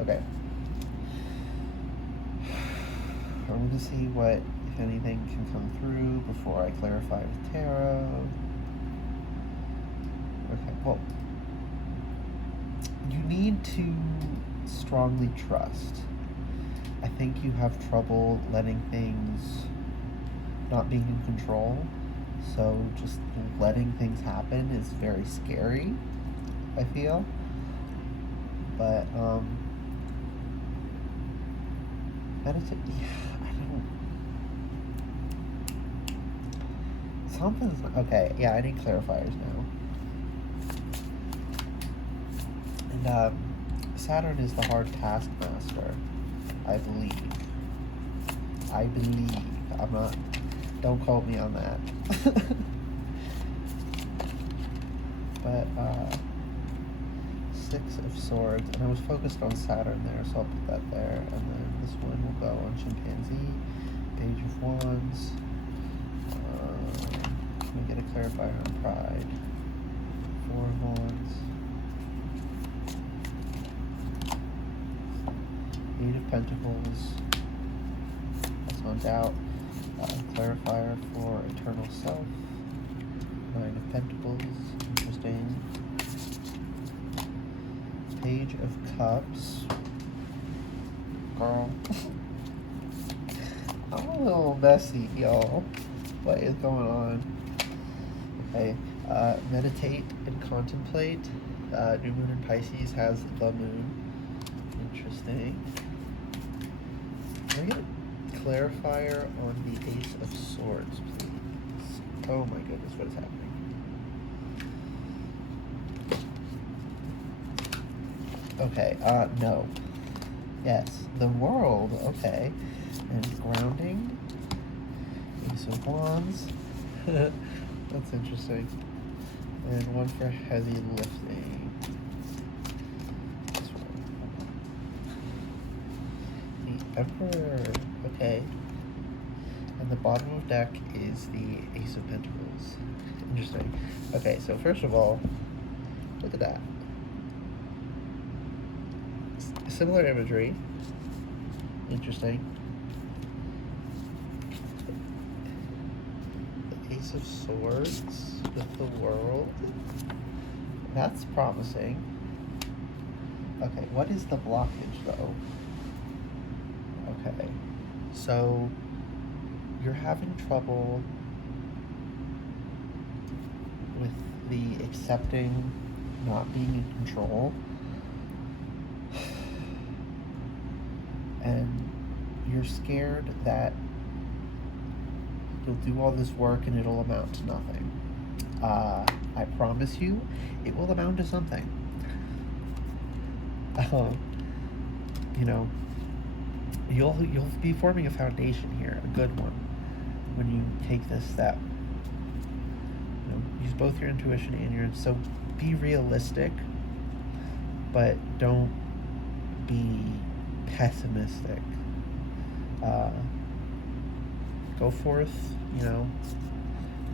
Okay. I'm going to see what, if anything, can come through before I clarify with tarot. Okay, well, you need to strongly trust. I think you have trouble letting things, not being in control, so just letting things happen is very scary, I feel. But, meditate, something's, okay, yeah, I need clarifiers now. And Saturn is the hard taskmaster, I believe. I'm not, don't quote me on that. But, 6 of Swords, and I was focused on Saturn there, so I'll put that there, and then this one will go on Chimpanzee, Page of Wands. Can we get a clarifier on Pride? 4 of Wands. 8 of Pentacles. That's no doubt. Clarifier for Eternal Self. 9 of Pentacles. Interesting. Page of Cups. Girl. I'm a little messy, y'all. What is going on? Okay. Meditate and contemplate. New moon in Pisces has the moon. Interesting. Can I get a clarifier on the Ace of Swords, please? Oh my goodness, what is happening? Okay, no. Yes, the World, okay. And grounding. Ace of Wands. That's interesting. And one for heavy lifting. This one. The Emperor, okay. And the bottom of deck is the Ace of Pentacles. Interesting. Okay, so first of all, look at that. Similar imagery. Interesting. The Ace of Swords with the World. That's promising. Okay, what is the blockage though? Okay, so you're having trouble with the accepting not being in control. And you're scared that you'll do all this work and it'll amount to nothing. I promise you, it will amount to something. You know, you'll be forming a foundation here, a good one, when you take this step. You know, use both your intuition and your, so be realistic, but don't be pessimistic. Go forth, you know,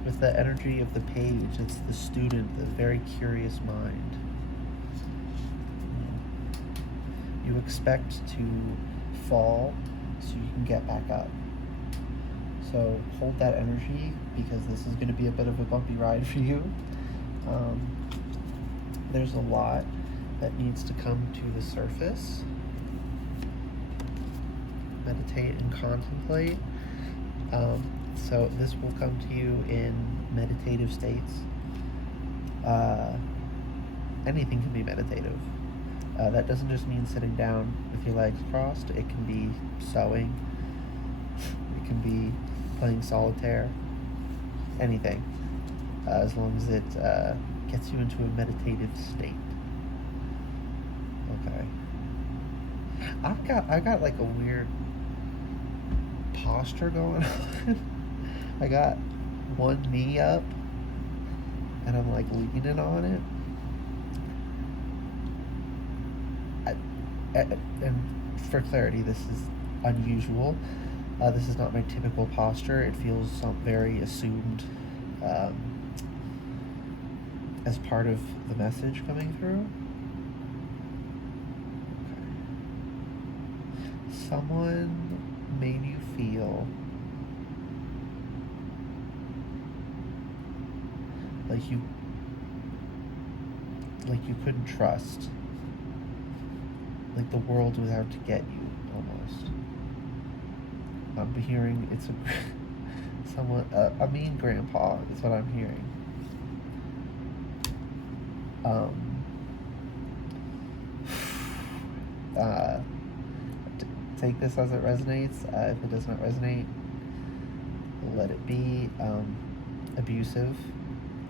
with the energy of the page. It's the student, the very curious mind. You expect to fall so you can get back up. So hold that energy, because this is going to be a bit of a bumpy ride for you. There's a lot that needs to come to the surface. Meditate and contemplate. So this will come to you in meditative states. Anything can be meditative. That doesn't just mean sitting down with your legs crossed. It can be sewing. It can be playing solitaire. Anything. As long as it gets you into a meditative state. Okay. I got like a weird posture going on. I got one knee up and I'm like leaning on it. And for clarity, this is unusual. This is not my typical posture. It feels very assumed as part of the message coming through. Okay. Someone made you feel like you couldn't trust, like the world was out to get you almost. I'm hearing it's a mean grandpa is what I'm hearing. Take this as it resonates. If it does not resonate, let it be. Abusive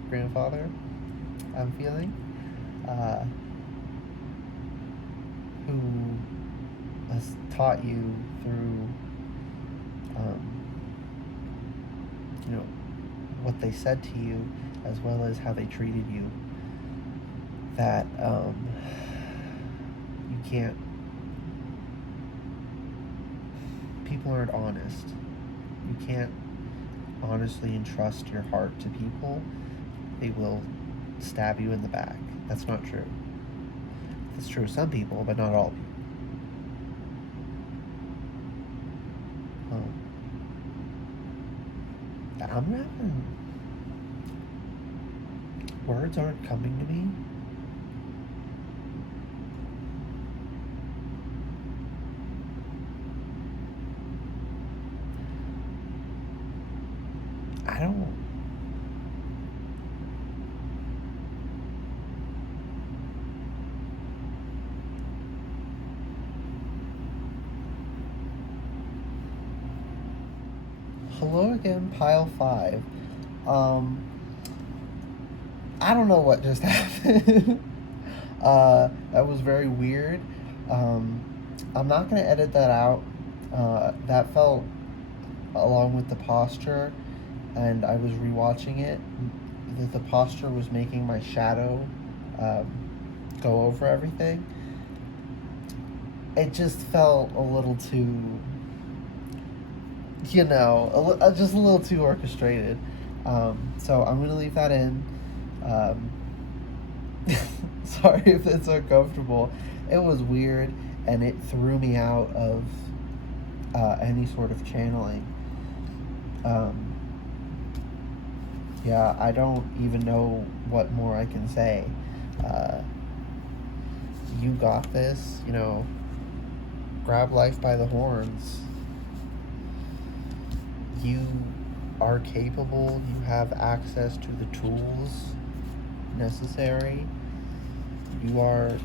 grandfather, I'm feeling. who has taught you through, you know, what they said to you, as well as how they treated you, that you can't, people aren't honest. You can't honestly entrust your heart to people. They will stab you in the back. That's not true. It's true of some people, but not all people. I'm having, words aren't coming to me. I don't. Hello again, pile 5. I don't know what just happened. That was very weird. I'm not going to edit that out. That felt, along with the posture, and I was rewatching it, that the posture was making my shadow go over everything. It just felt a little too, just a little too orchestrated. So I'm going to leave that in. Sorry if it's uncomfortable. It was weird, and it threw me out of any sort of channeling. Yeah, I don't even know what more I can say. You got this, grab life by the horns. You are capable, you have access to the tools necessary. You are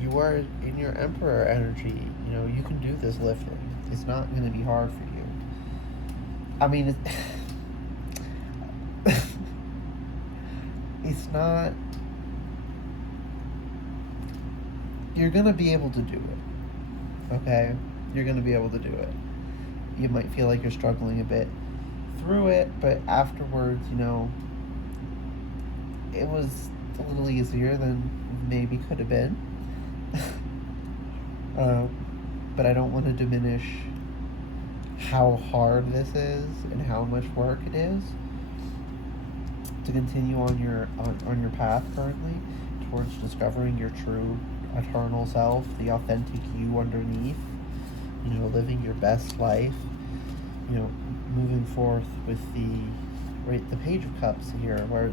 in your emperor energy. You can do this lifting. It's not going to be hard for you. I mean, it's not. You're going to be able to do it. Okay? You're going to be able to do it. You might feel like you're struggling a bit through it, but afterwards, it was a little easier than maybe could have been. But I don't want to diminish how hard this is and how much work it is to continue on your path currently towards discovering your true eternal self, the authentic you underneath, living your best life, moving forth with the Page of Cups here, where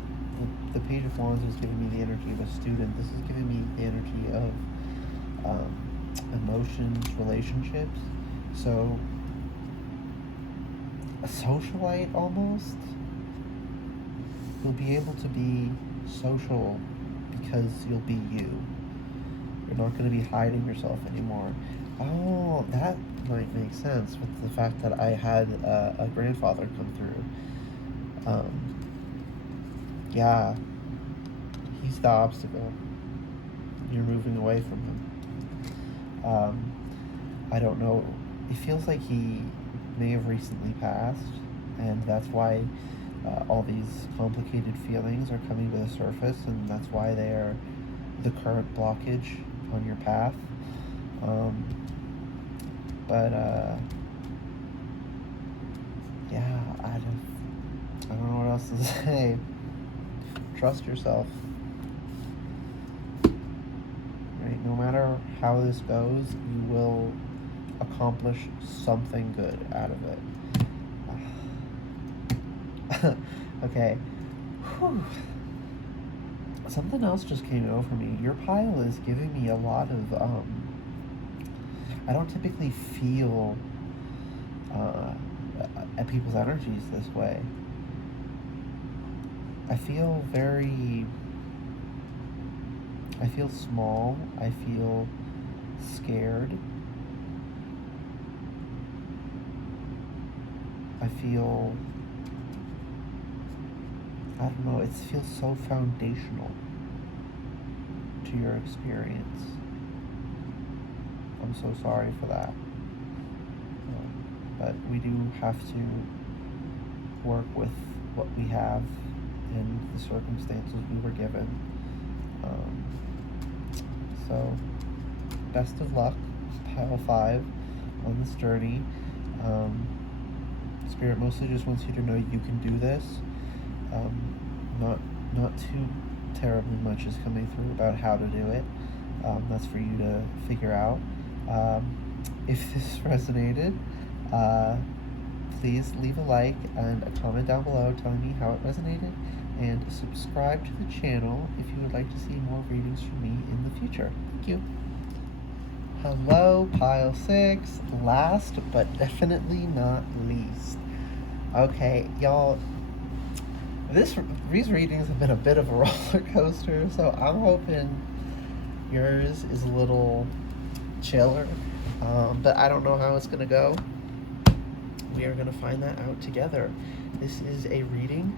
the Page of Wands is giving me the energy of a student. This is giving me the energy of emotions, relationships. So, a socialite almost. You'll be able to be social because you'll be you. You're not going to be hiding yourself anymore. Oh, that might make sense with the fact that I had a grandfather come through. Yeah, he's the obstacle. You're moving away from him. I don't know. It feels like he may have recently passed, and that's why all these complicated feelings are coming to the surface, and that's why they are the current blockage on your path. Yeah, I don't know what else to say. Trust yourself. Right? No matter how this goes, you will accomplish something good out of it. Okay. Whew. Something else just came over me. Your pile is giving me a lot of, I don't typically feel at people's energies this way. I feel small. I feel scared. I don't know, it feels so foundational to your experience. I'm so sorry for that. But we do have to work with what we have and the circumstances we were given. So, best of luck, pile 5, on this journey. Spirit mostly just wants you to know you can do this. Not too terribly much is coming through about how to do it. That's for you to figure out. If this resonated, please leave a like and a comment down below telling me how it resonated, and subscribe to the channel if you would like to see more readings from me in the future. Thank you. Hello, pile 6. Last but definitely not least. Okay, y'all, these readings have been a bit of a roller coaster, so I'm hoping yours is a little chiller, but I don't know how it's gonna go. We are gonna find that out together. This is a reading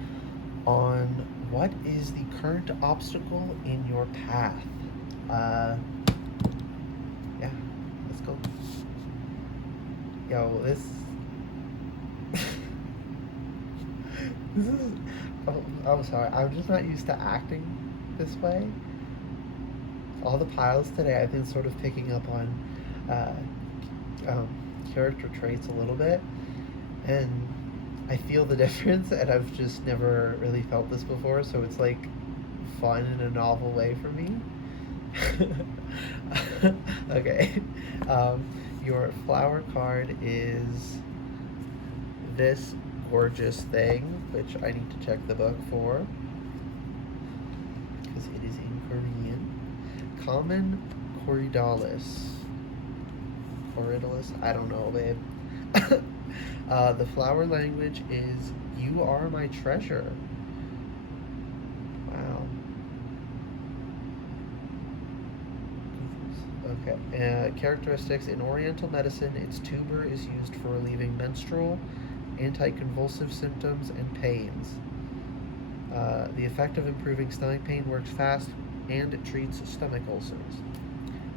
on what is the current obstacle in your path. Yeah, let's go. Yo, this is, oh, I'm sorry, I'm just not used to acting this way. All the piles today, I've been sort of picking up on character traits a little bit, and I feel the difference, and I've just never really felt this before, so it's like fun in a novel way for me. Okay, your flower card is this gorgeous thing, which I need to check the book for because it is in Korean. Common Corydalus. I don't know, babe. The flower language is "You are my treasure." Wow. Okay. Characteristics: in Oriental medicine, its tuber is used for relieving menstrual, anticonvulsive symptoms, and pains. The effect of improving stomach pain works fast, and it treats stomach ulcers.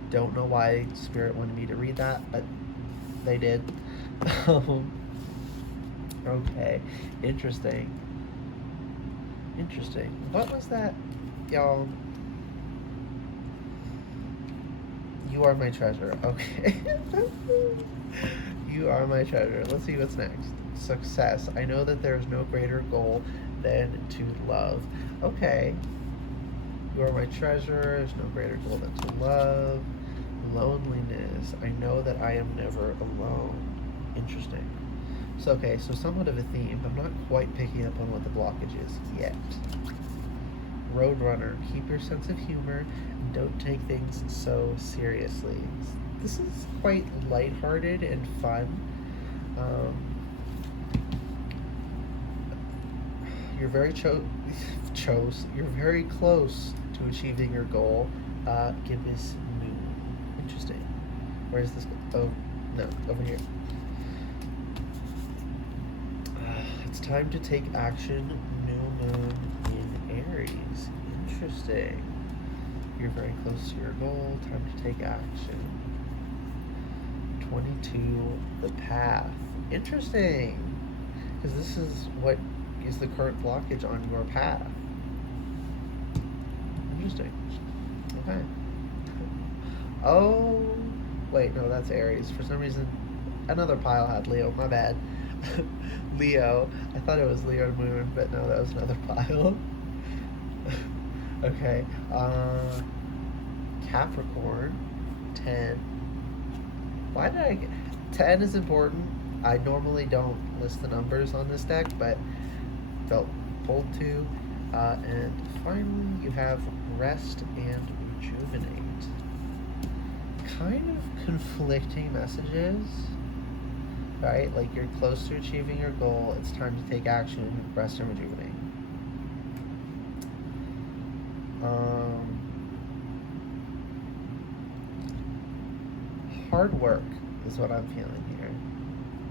Don't know why Spirit wanted me to read that, but they did. Okay, interesting. What was that, y'all? You are my treasure. Okay. You are my treasure. Let's see what's next. Success. I know that there is no greater goal than to love. Okay. You are my treasure. There's no greater goal than to love. Loneliness. I know that I am never alone. Interesting. So, okay, so somewhat of a theme. I'm not quite picking up on what the blockage is yet. Roadrunner. Keep your sense of humor and don't take things so seriously. This is quite lighthearted and fun. You're very you're very close to achieving your goal. Gibbous Moon. Interesting. Where is this? Oh, no, over here. It's time to take action. New Moon in Aries. Interesting. You're very close to your goal. Time to take action. 22, the path. Interesting. Because this is what is the current blockage on your path. Interesting. Okay. Oh, wait, no, that's Aries. For some reason, another pile had Leo. My bad. Leo. I thought it was Leo Moon, but no, that was another pile. Okay. Capricorn. 10. Why did I get... 10 is important. I normally don't list the numbers on this deck, but felt pulled to. And finally, you have Rest and Rejuvenate. Kind of conflicting messages, right? Like, you're close to achieving your goal. It's time to take action. Rest and Rejuvenate. Hard work is what I'm feeling here.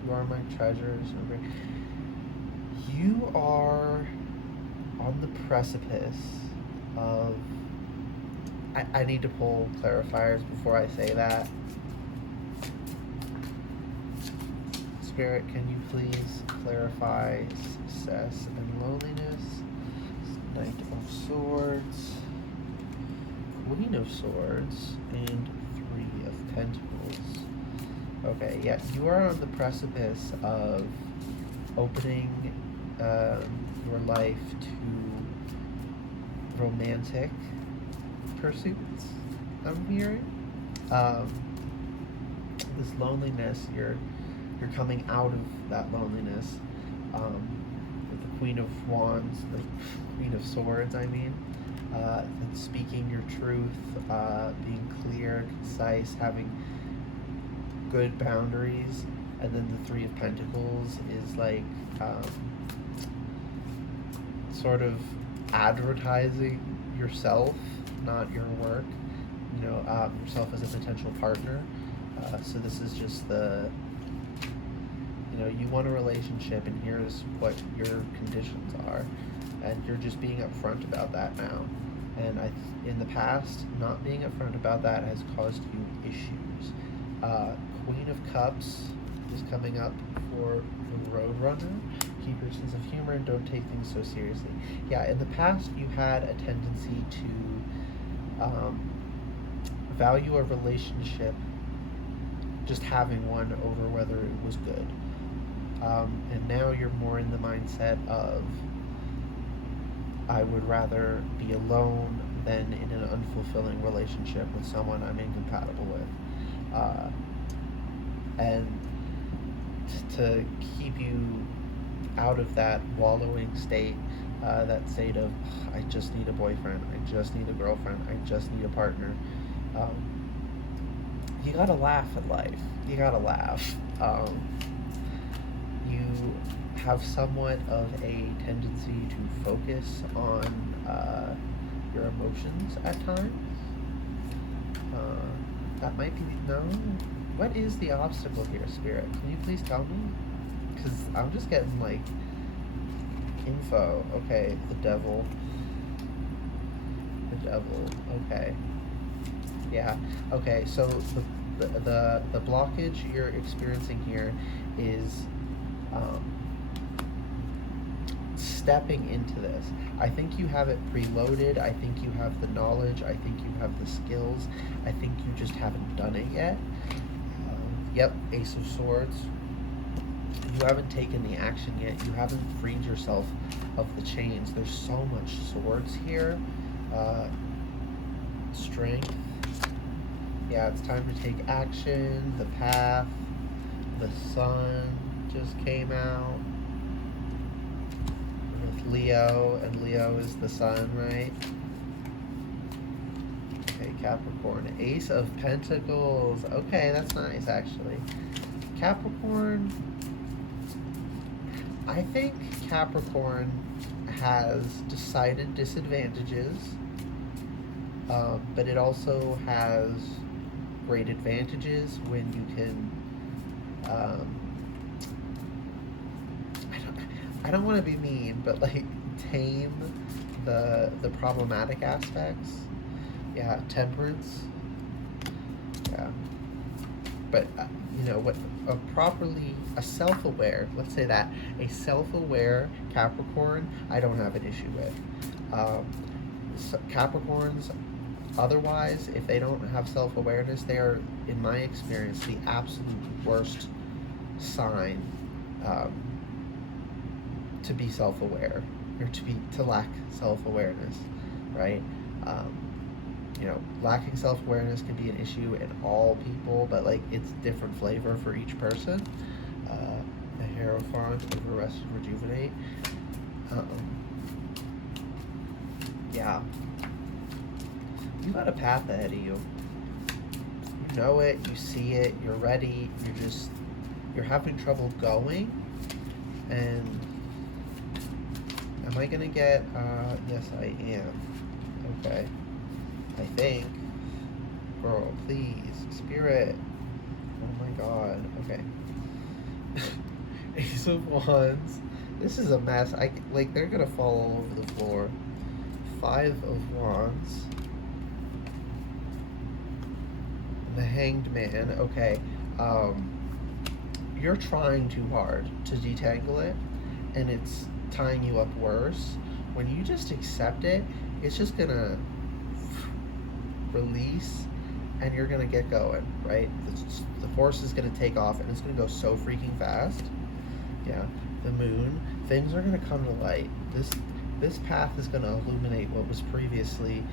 You are my treasures. You are on the precipice of... I need to pull clarifiers before I say that. Spirit, can you please clarify success and loneliness? Knight of Swords, Queen of Swords, and Three of Pentacles. Okay, yeah, you are on the precipice of opening your life to romantic pursuits, I'm hearing. This loneliness, you're coming out of that loneliness. With the Queen of Wands, the Queen of Swords, I mean. And speaking your truth, being clear, concise, having good boundaries. And then the Three of Pentacles is like sort of advertising yourself, not your work, yourself as a potential partner. So this is just you want a relationship, and here's what your conditions are, and you're just being upfront about that now. And in the past, not being upfront about that has caused you issues. Queen of Cups is coming up for the Roadrunner. Keep your sense of humor and don't take things so seriously. Yeah, in the past, you had a tendency to value a relationship, just having one, over whether it was good. And now you're more in the mindset of, I would rather be alone than in an unfulfilling relationship with someone I'm incompatible with. And to keep you out of that wallowing state, that state of, I just need a boyfriend, I just need a girlfriend, I just need a partner. You gotta laugh at life. You gotta laugh. You have somewhat of a tendency to focus on your emotions at times. That might be, no? What is the obstacle here, Spirit? Can you please tell me? Because I'm just getting, like, info. Okay, the devil. The devil, okay. Yeah, okay, so the blockage you're experiencing here is stepping into this. I think you have it preloaded. I think you have the knowledge. I think you have the skills. I think you just haven't done it yet. Yep, Ace of Swords. You haven't taken the action yet. You haven't freed yourself of the chains. There's so much swords here. Strength. Yeah, it's time to take action. The Path. The Sun just came out. With Leo, and Leo is the Sun, right? Okay, Capricorn. Ace of Pentacles. Okay, that's nice, actually. Capricorn. I think Capricorn has decided disadvantages, but it also has great advantages when you can. I don't want to be mean, but like tame the problematic aspects. Yeah, Temperance. Yeah, but what a self-aware. Let's say that a self-aware Capricorn, I don't have an issue with. So Capricorns, otherwise, if they don't have self-awareness, they are, in my experience, the absolute worst sign to be self-aware, or to lack self-awareness, right? Lacking self-awareness can be an issue in all people, but like it's different flavor for each person. The Hierophant over Rest and Rejuvenate. Yeah. You got a path ahead of you. You know it, you see it, you're ready, you're having trouble going. And am I gonna get, yes I am. Okay. I think. Girl, please. Spirit. Oh my god. Okay. Ace of Wands. This is a mess. They're gonna fall all over the floor. Five of Wands. The Hanged Man. Okay. you're trying too hard to detangle it, and it's tying you up worse. When you just accept it, it's just gonna release, and you're gonna get going, right? The horse is gonna take off, and it's gonna go so freaking fast. Yeah, the moon, things are gonna come to light. This path is gonna illuminate what was previously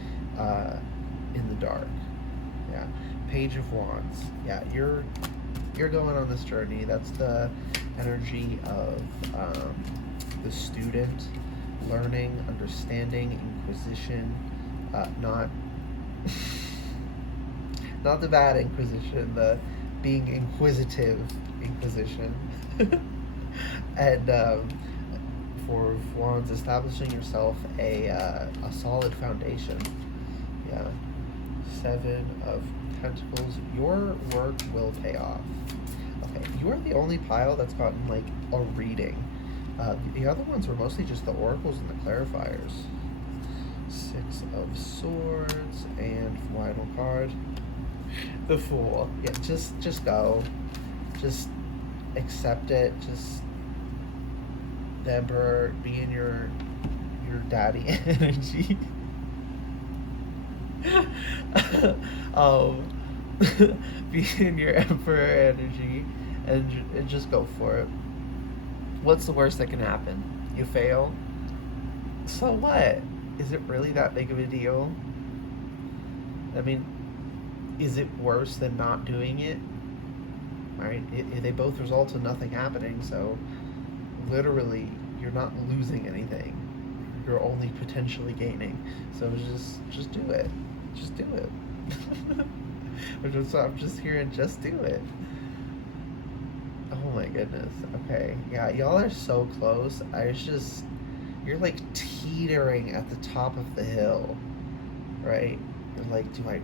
in the dark. Yeah, Page of Wands. Yeah, you're going on this journey. That's the energy of the student, learning, understanding, inquisition, not not the bad inquisition, the being inquisitive inquisition. And for Wands, establishing yourself a solid foundation. Yeah, Seven of Pentacles. Your work will pay off. Okay, you are the only pile that's gotten like a reading. The other ones were mostly just the oracles and the clarifiers. Six of Swords and final card, the Fool. Yeah, just go, just accept it. Just the Emperor, be in your daddy energy. Be in your Emperor energy, and just go for it. What's the worst that can happen? You fail. So what? Is it really that big of a deal? I mean, is it worse than not doing it? Right? They both result in nothing happening, so literally you're not losing anything. You're only potentially gaining. So just do it. Just do it. I'm just hearing, just do it. Oh my goodness. Okay. Yeah, y'all are so close. You're like teetering at the top of the hill, right? You're like, do I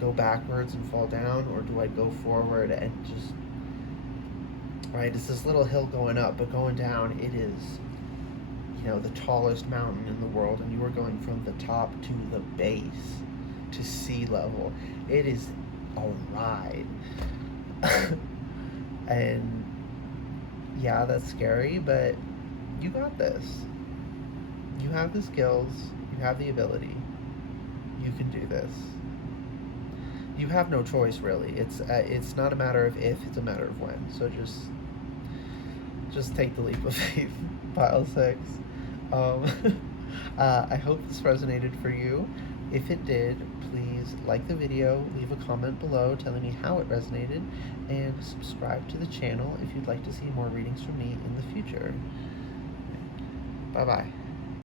go backwards and fall down, or do I go forward and just, right? It's this little hill going up, but going down, it is, the tallest mountain in the world, and you are going from the top to the base, to sea level. It is a ride. And yeah, that's scary, but you got this. You have the skills, you have the ability. You can do this. You have no choice, really. It's not a matter of if, it's a matter of when. So just take the leap of faith. Pile 6. I hope this resonated for you. If it did, please like the video, leave a comment below telling me how it resonated, and subscribe to the channel if you'd like to see more readings from me in the future. Bye-bye.